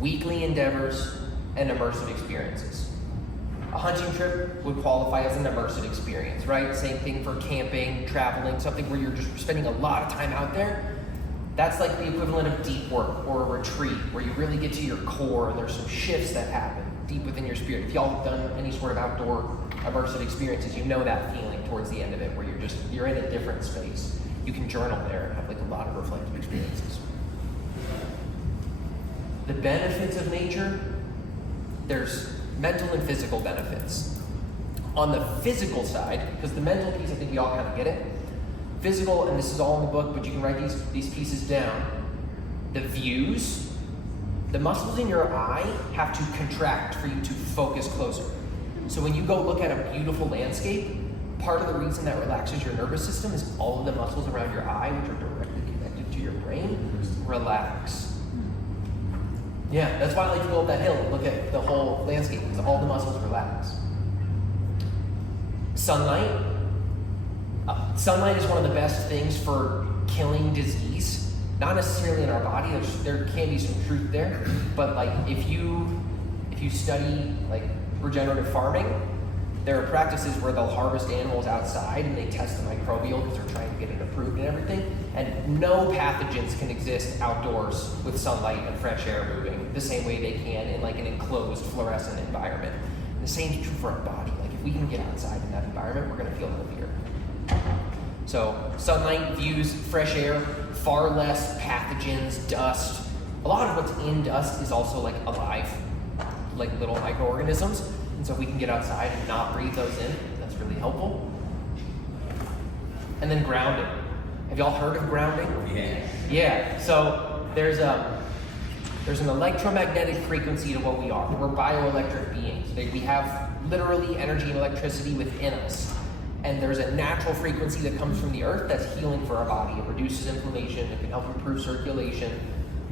weekly endeavors, and immersive experiences. A hunting trip would qualify as an immersive experience, right? Same thing for camping, traveling, something where you're just spending a lot of time out there. That's like the equivalent of deep work or a retreat where you really get to your core and there's some shifts that happen deep within your spirit. If y'all have done any sort of outdoor immersive experiences, you know that feeling towards the end of it where you're in a different space. You can journal there and have like a lot of reflective experiences. The benefits of nature, there's mental and physical benefits. On the physical side, because the mental piece, I think you all kind of get it. Physical, and this is all in the book, but you can write these pieces down. The views, the muscles in your eye have to contract for you to focus closer. So when you go look at a beautiful landscape, part of the reason that relaxes your nervous system is all of the muscles around your eye, which are directly connected to your brain, relax. Yeah, that's why I like to go up that hill and look at the whole landscape, because all the muscles relax. Sunlight. Sunlight is one of the best things for killing disease. Not necessarily in our body. There can be some truth there, but like if you study like regenerative farming, there are practices where they'll harvest animals outside and they test the microbial because they're trying to get it approved and everything. And no pathogens can exist outdoors with sunlight and fresh air moving the same way they can in like an enclosed fluorescent environment. And the same is true for our body. Like if we can get outside in that environment, we're going to feel healthier. So sunlight, views, fresh air, far less pathogens, dust. A lot of what's in dust is also like alive, like little microorganisms. And so we can get outside and not breathe those in. That's really helpful. And then grounding. Have y'all heard of grounding? Yeah. Yeah. So there's an electromagnetic frequency to what we are. We're bioelectric beings. We have literally energy and electricity within us. And there's a natural frequency that comes from the earth that's healing for our body. It reduces inflammation. It can help improve circulation.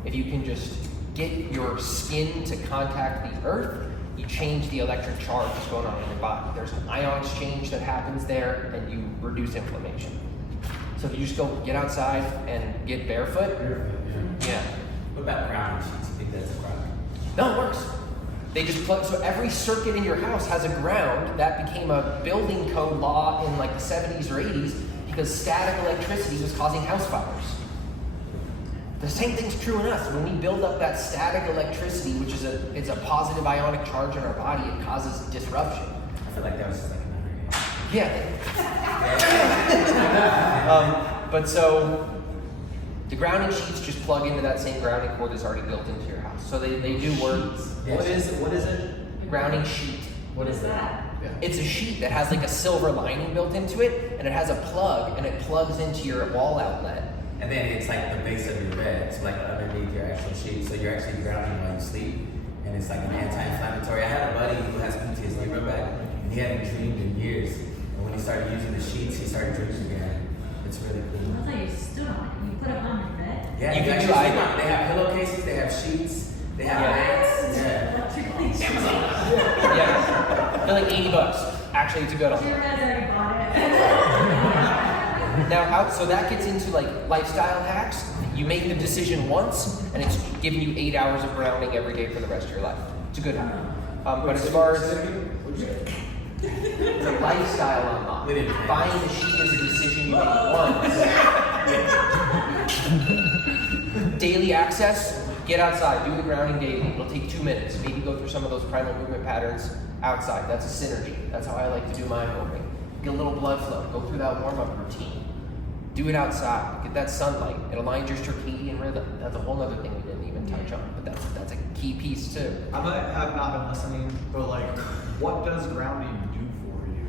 If you can just get your skin to contact the earth, you change the electric charge that's going on in your body. There's an ion exchange that happens there, and you reduce inflammation. So if you just go get outside and get barefoot, yeah. What about grounding sheets? You think that's a problem? No, it works. They just plug, so every circuit in your house has a ground. That became a building code law in like the 70s or 80s because static electricity was causing house fires. The same thing's true in us. When we build up that static electricity, which is it's a positive ionic charge in our body, it causes disruption. I feel like that was just like another Yeah. But so the grounding sheets just plug into that same grounding cord that's already built into your house. So they do work. What is it? Grounding sheet. What is that? It's a sheet that has like a silver lining built into it, and it has a plug, and it plugs into your wall outlet. And then it's like the base of your bed. It's like underneath your actual sheet. So you're actually grounding while you sleep. And it's like an anti-inflammatory. I had a buddy who has PTSD real bad, and he hadn't dreamed in years. And when he started using the sheets, he started dreaming again. It's really cool. I thought you stood on it. You put it on your bed. Yeah, You you can can do sleep either. on it. They have pillowcases, they have sheets, they have mats. Yeah. Electrically Yeah, they're like $80. Actually, it's a good one. Your guys already bought it. Now, so that gets into like lifestyle hacks. You make the decision once, and it's giving you 8 hours of grounding every day for the rest of your life. It's a good one. But as far as the lifestyle unlock, buying the sheet is a decision you make once. Daily access, get outside, do the grounding daily. It'll take 2 minutes. Maybe go through some of those primal movement patterns outside. That's a synergy. That's how I like to do my moving. Get a little blood flow. Go through that warm-up routine. Do it outside. Get that sunlight. It aligns your circadian rhythm. That's a whole other thing we didn't even touch on, but that's a key piece too. I might have not been listening, but like, what does grounding do for you?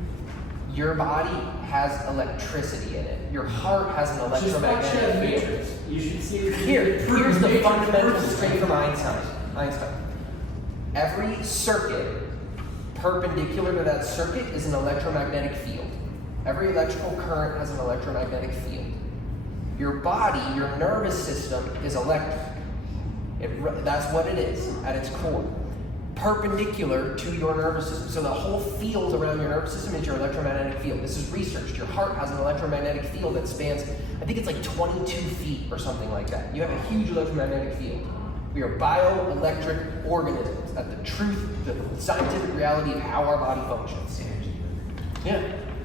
Your body has electricity in it. Your heart has an electromagnetic field. You should see it. Here's the fundamental straight from Einstein. Every circuit perpendicular to that circuit is an electromagnetic field. Every electrical current has an electromagnetic field. Your body, your nervous system is electric. That's what it is at its core. Perpendicular to your nervous system. So the whole field around your nervous system is your electromagnetic field. This is researched. Your heart has an electromagnetic field that spans, I think it's like 22 feet or something like that. You have a huge electromagnetic field. We are bioelectric organisms. That's the truth, the scientific reality of how our body functions. Yeah,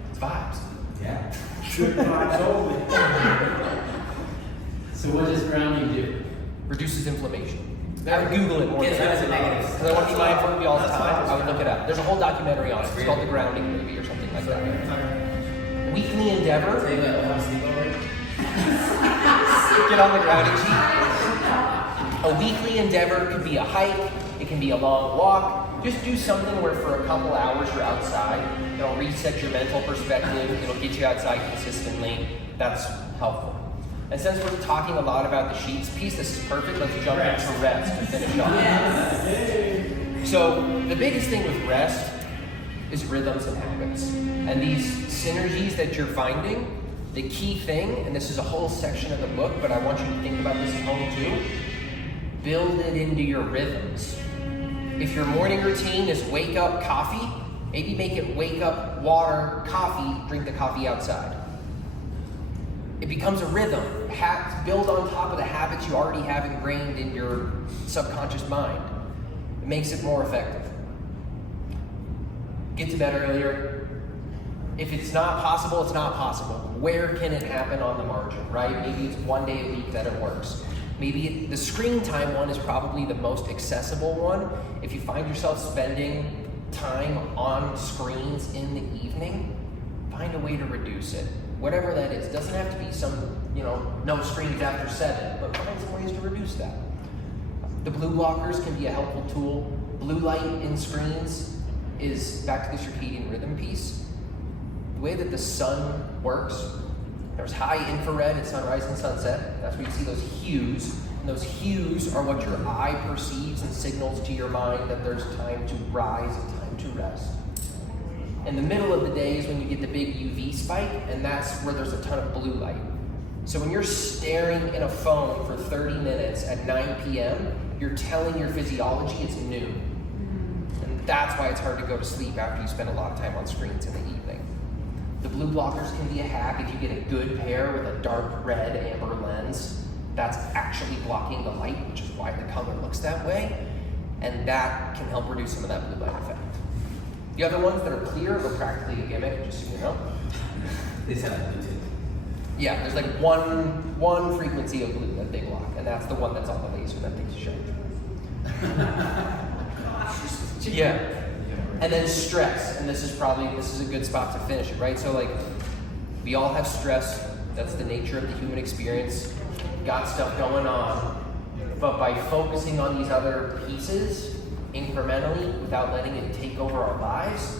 it's vibes. Yeah. Good vibes only. So what does grounding do? Reduces inflammation. I would Google it more. Gets rid of the negatives. Because I want to be mindful of you all the That's time. fine. I would look it up. There's a whole documentary on it. It's called The Grounding Movie or something like that. Weekly endeavor. Say what, I'll sleep over? Get on the grounding sheet. A weekly endeavor could be a hike. It can be a long walk. Just do something where for a couple hours you're outside. It'll reset your mental perspective. It'll get you outside consistently. That's helpful. And since we're talking a lot about the sheets piece, this is perfect. Let's jump into rest to finish off. Yes. So the biggest thing with rest is rhythms and habits. And these synergies that you're finding, the key thing, and this is a whole section of the book, but I want you to think about this at home too, build it into your rhythms. If your morning routine is wake up, coffee, maybe make it wake up, water, coffee, drink the coffee outside. It becomes a rhythm. Build on top of the habits you already have ingrained in your subconscious mind. It makes it more effective. Get to bed earlier. If it's not possible, it's not possible. Where can it happen on the margin, right? Maybe it's one day a week that it works. Maybe the screen time one is probably the most accessible one. If you find yourself spending time on screens in the evening, find a way to reduce it. Whatever that is. Doesn't have to be some, no screens after 7, but find some ways to reduce that. The blue blockers can be a helpful tool. Blue light in screens is back to the circadian rhythm piece. The way that the sun works, there's high infrared at sunrise and sunset. That's where you see those hues. And those hues are what your eye perceives and signals to your mind that there's time to rise and time to rest. In the middle of the day is when you get the big UV spike, and that's where there's a ton of blue light. So when you're staring in a phone for 30 minutes at 9 p.m., you're telling your physiology it's noon. And that's why it's hard to go to sleep after you spend a lot of time on screens in the evening. The blue blockers can be a hack if you get a good pair with a dark red amber lens. That's actually blocking the light, which is why the color looks that way. And that can help reduce some of that blue light effect. The other ones that are clear are practically a gimmick, just so you know. They sound like Bluetooth. Yeah, there's like one frequency of blue that they block, and that's the one that's on the laser that takes a shot. Yeah. And then stress, and this is a good spot to finish it, right? So like, we all have stress. That's the nature of the human experience. Got stuff going on. But by focusing on these other pieces, incrementally, without letting it take over our lives,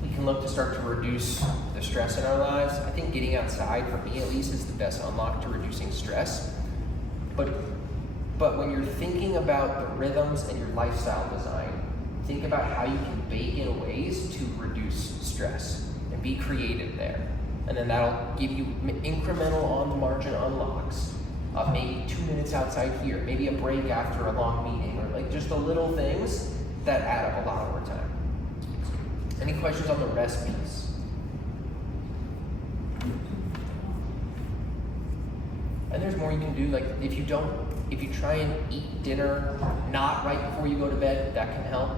we can look to start to reduce the stress in our lives. I think getting outside, for me at least, is the best unlock to reducing stress. But when you're thinking about the rhythms and your lifestyle design, think about how you can bake in ways to reduce stress and be creative there. And then that'll give you incremental on the margin unlocks of maybe 2 minutes outside here, maybe a break after a long meeting, or like just the little things that add up a lot over time. Any questions on the rest piece? And there's more you can do. Like if you try and eat dinner not right before you go to bed, that can help.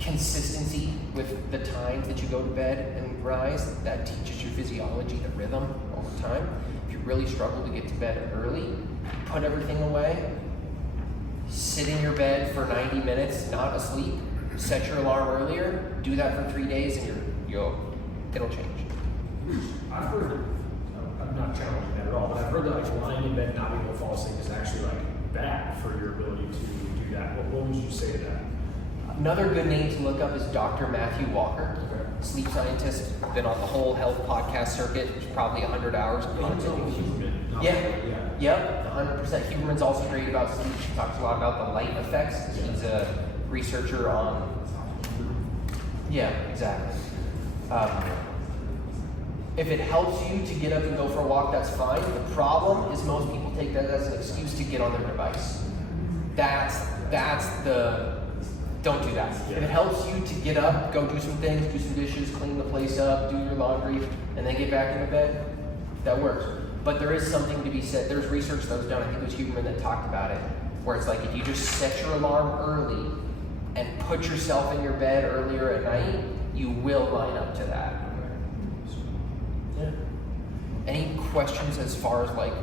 Consistency with the times that you go to bed and rise, that teaches your physiology the rhythm over time. If you really struggle to get to bed early, put everything away, sit in your bed for 90 minutes, not asleep, set your alarm earlier, do that for 3 days, and it'll change. I've heard, I'm not challenging that at all, but I've heard that like lying in bed not being able to fall asleep is actually like bad for your ability to do that. What would you say to that? Another good name to look up is Dr. Matthew Walker, sleep scientist, been on the whole health podcast circuit, probably 100 hours. Yep, 100%. Huberman's also great about sleep. She talks a lot about the light effects. He's a researcher on. Yeah, exactly. If it helps you to get up and go for a walk, that's fine. The problem is most people take that as an excuse to get on their device. That's the. Don't do that. If it helps you to get up, go do some things, do some dishes, clean the place up, do your laundry, and then get back into bed, that works. But there is something to be said. There's research that was done, I think it was Huberman that talked about it, where it's like if you just set your alarm early and put yourself in your bed earlier at night, you will line up to that. Yeah. Any questions as far as like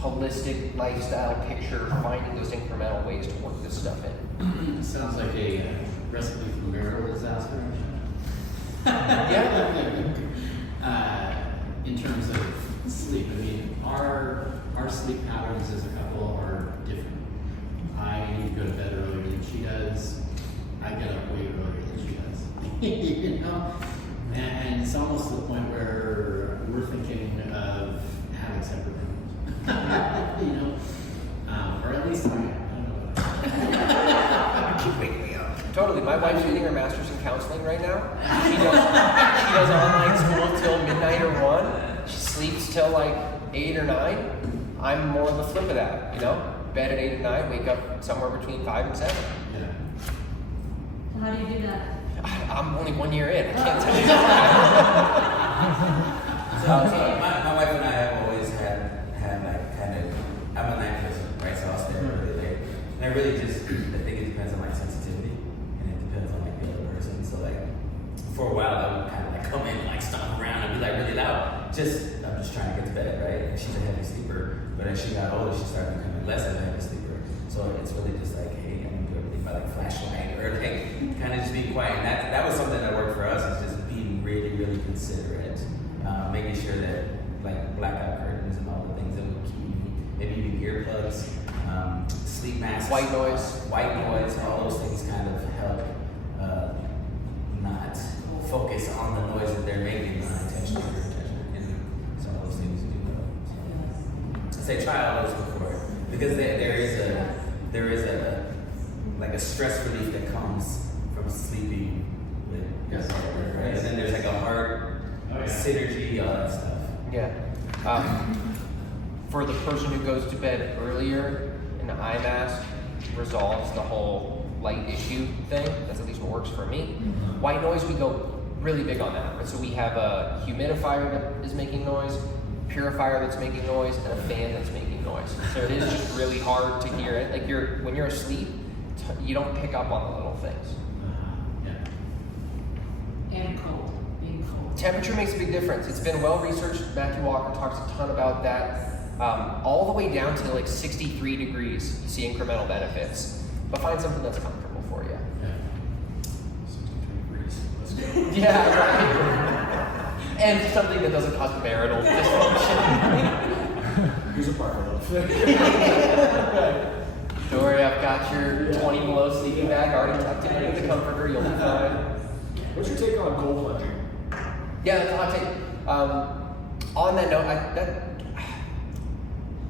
holistic lifestyle picture, finding those incremental ways to work this stuff in. Sounds like a recipe for marital disaster. Yeah. In terms of sleep, I mean, our sleep patterns as a couple are different. I go to bed earlier than she does. I get up way earlier than she does. You know, and it's almost to the point where we're thinking of having separate rooms. You know, or at least I don't know. Keep waking me up. Totally. My wife's getting her master's in counseling right now. She does online school till midnight or 1. She sleeps till like 8 or 9. I'm more the flip of that, you know? Bed at 8 and 9, wake up somewhere between 5 and 7. Yeah. So how do you do that? I'm only 1 year in. I can't tell you. My wife and I have always had like kind of, I'm a night person, right? So I'll stay really late. And I really just, I think it depends on like sensitivity, and it depends on like the other person. So like, for a while I would kind of like come in and like stomp around and be like really loud. I'm just trying to get to bed, right? And she's a heavy sleeper, but as she got older, she started becoming less of a heavy sleeper. So it's really just like, hey, I'm gonna do everything by like flashlight or like kind of just being quiet. And that was something that worked for us, is just being really, really considerate, making sure that like blackout curtains and all the things that would keep you, maybe even earplugs, sleep masks, White noise, all those things kind of help not focus on the noise that they're making unintentionally or intentionally. And some of those things do. So I say try all those before, because there is a like a stress relief that comes from sleeping with CoHarbor, right? And then there's like a heart synergy, all that stuff. Yeah. For the person who goes to bed earlier, an eye mask resolves the whole light issue thing. That's at least what works for me. White noise, we go really big on that. Right? So we have a humidifier that is making noise, purifier that's making noise, and a fan that's making noise. So it is just really hard to hear it. Like when you're asleep, you don't pick up on the little things. And cold, being cold. Temperature makes a big difference. It's been well researched. Matthew Walker talks a ton about that. All the way down to like 63 degrees, you see incremental benefits. But find something that's comfortable for you. Yeah. 63 degrees. Let's go. Yeah, right. And something that doesn't cause marital dysfunction. Who's a partner? Don't worry, I've got your 20 below sleeping bag already tucked in with the comforter. You'll be fine. What's your take on cold plunging? Yeah, that's a hot take. On that note,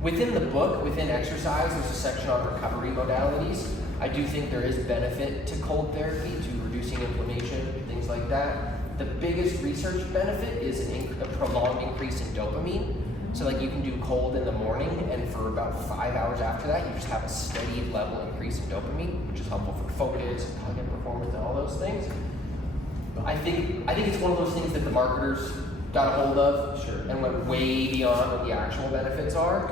within the book, within exercise, there's a section on recovery modalities. I do think there is benefit to cold therapy, to reducing inflammation, things like that. The biggest research benefit is a prolonged increase in dopamine. So like you can do cold in the morning, and for about 5 hours after that, you just have a steady level increase in dopamine, which is helpful for focus, cognitive performance, and all those things. I think it's one of those things that the marketers got a hold of, and went way beyond what the actual benefits are.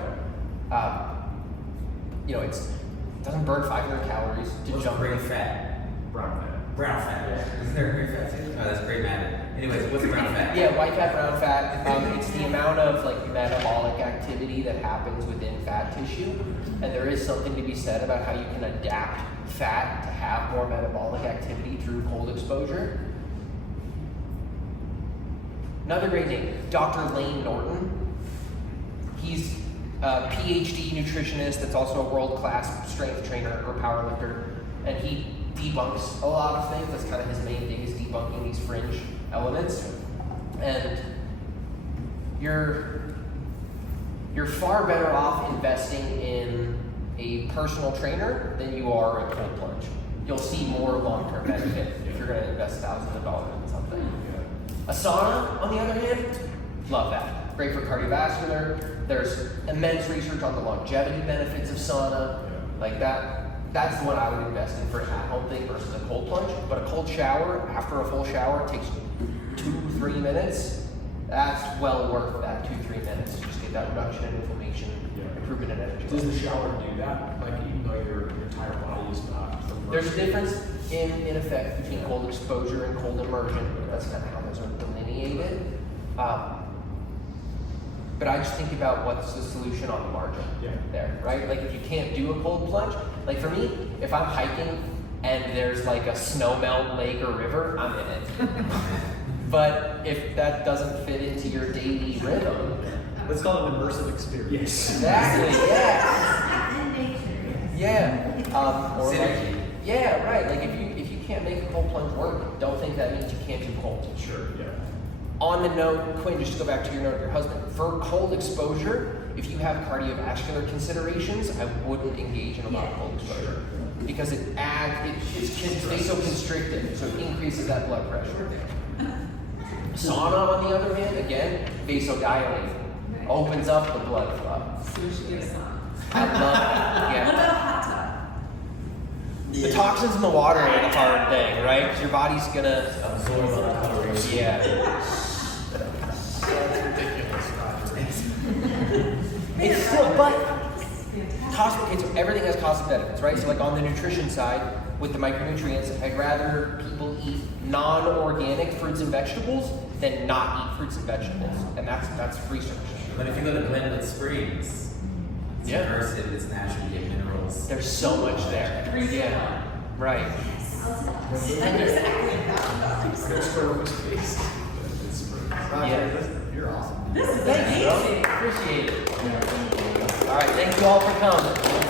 It doesn't burn 500 calories to What's jump. brain fat? Brown fat. Brown fat. Is there green fat too? Oh, that's great matter. Anyways, what's brown fat? Yeah, white fat, brown fat. It's the amount of like metabolic activity that happens within fat tissue, and there is something to be said about how you can adapt fat to have more metabolic activity through cold exposure. Another great name, Dr. Lane Norton. He's a PhD nutritionist that's also a world-class strength trainer or powerlifter, and he debunks a lot of things. That's kind of his main thing, is debunking these fringe elements. And you're far better off investing in a personal trainer than you are a cold plunge. You'll see more long-term benefit if you're going to invest thousands of dollars in something. A sauna, on the other hand, love that. Great for cardiovascular. There's immense research on the longevity benefits of sauna. Like that. That's the one I would invest in for an at-home thing versus a cold plunge. But a cold shower, after a full shower, takes 2-3 minutes. That's well worth that 2-3 minutes. Just get that reduction in inflammation, improvement in energy. Does the shower do that? Like even though your entire body is not. There's a difference in effect between cold exposure and cold immersion. That's kind of how those are delineated. but I just think about what's the solution on the margin there, right? Like if you can't do a cold plunge, like for me, if I'm hiking and there's like a snow melt lake or river, I'm in it. But if that doesn't fit into your daily rhythm, Let's call it an immersive experience. Yes. exactly, yeah. In nature. Yeah, or like, Synergy. yeah, right. Like if you can't make a cold plunge work, don't think that means you can't do cold. Sure. Yeah. On the note, Quinn, just to go back to your note of your husband, for cold exposure, if you have cardiovascular considerations, I wouldn't engage in a lot of cold exposure because it's vasoconstrictive, so it increases that blood pressure. Sauna, on the other hand, again, vasodilating, opens up the blood flow. So we should do a sauna. I love it. Yeah. What about a hot tub? The toxins in the water ain't a hard thing, right? 'Cause your body's gonna Absorb all the calories. yeah. It's still, but okay, so everything has cost benefits, right? So like on the nutrition side, with the micronutrients, I'd rather people eat non-organic fruits and vegetables than not eat fruits and vegetables, and that's research. But if you go to Glenwood Springs, it's Yeah. immersive, it's natural, you get minerals. There's so much there. Yeah, right. Roger, you're awesome. This is Thank you, bro. amazing. Appreciate it. All right, thank you all for coming.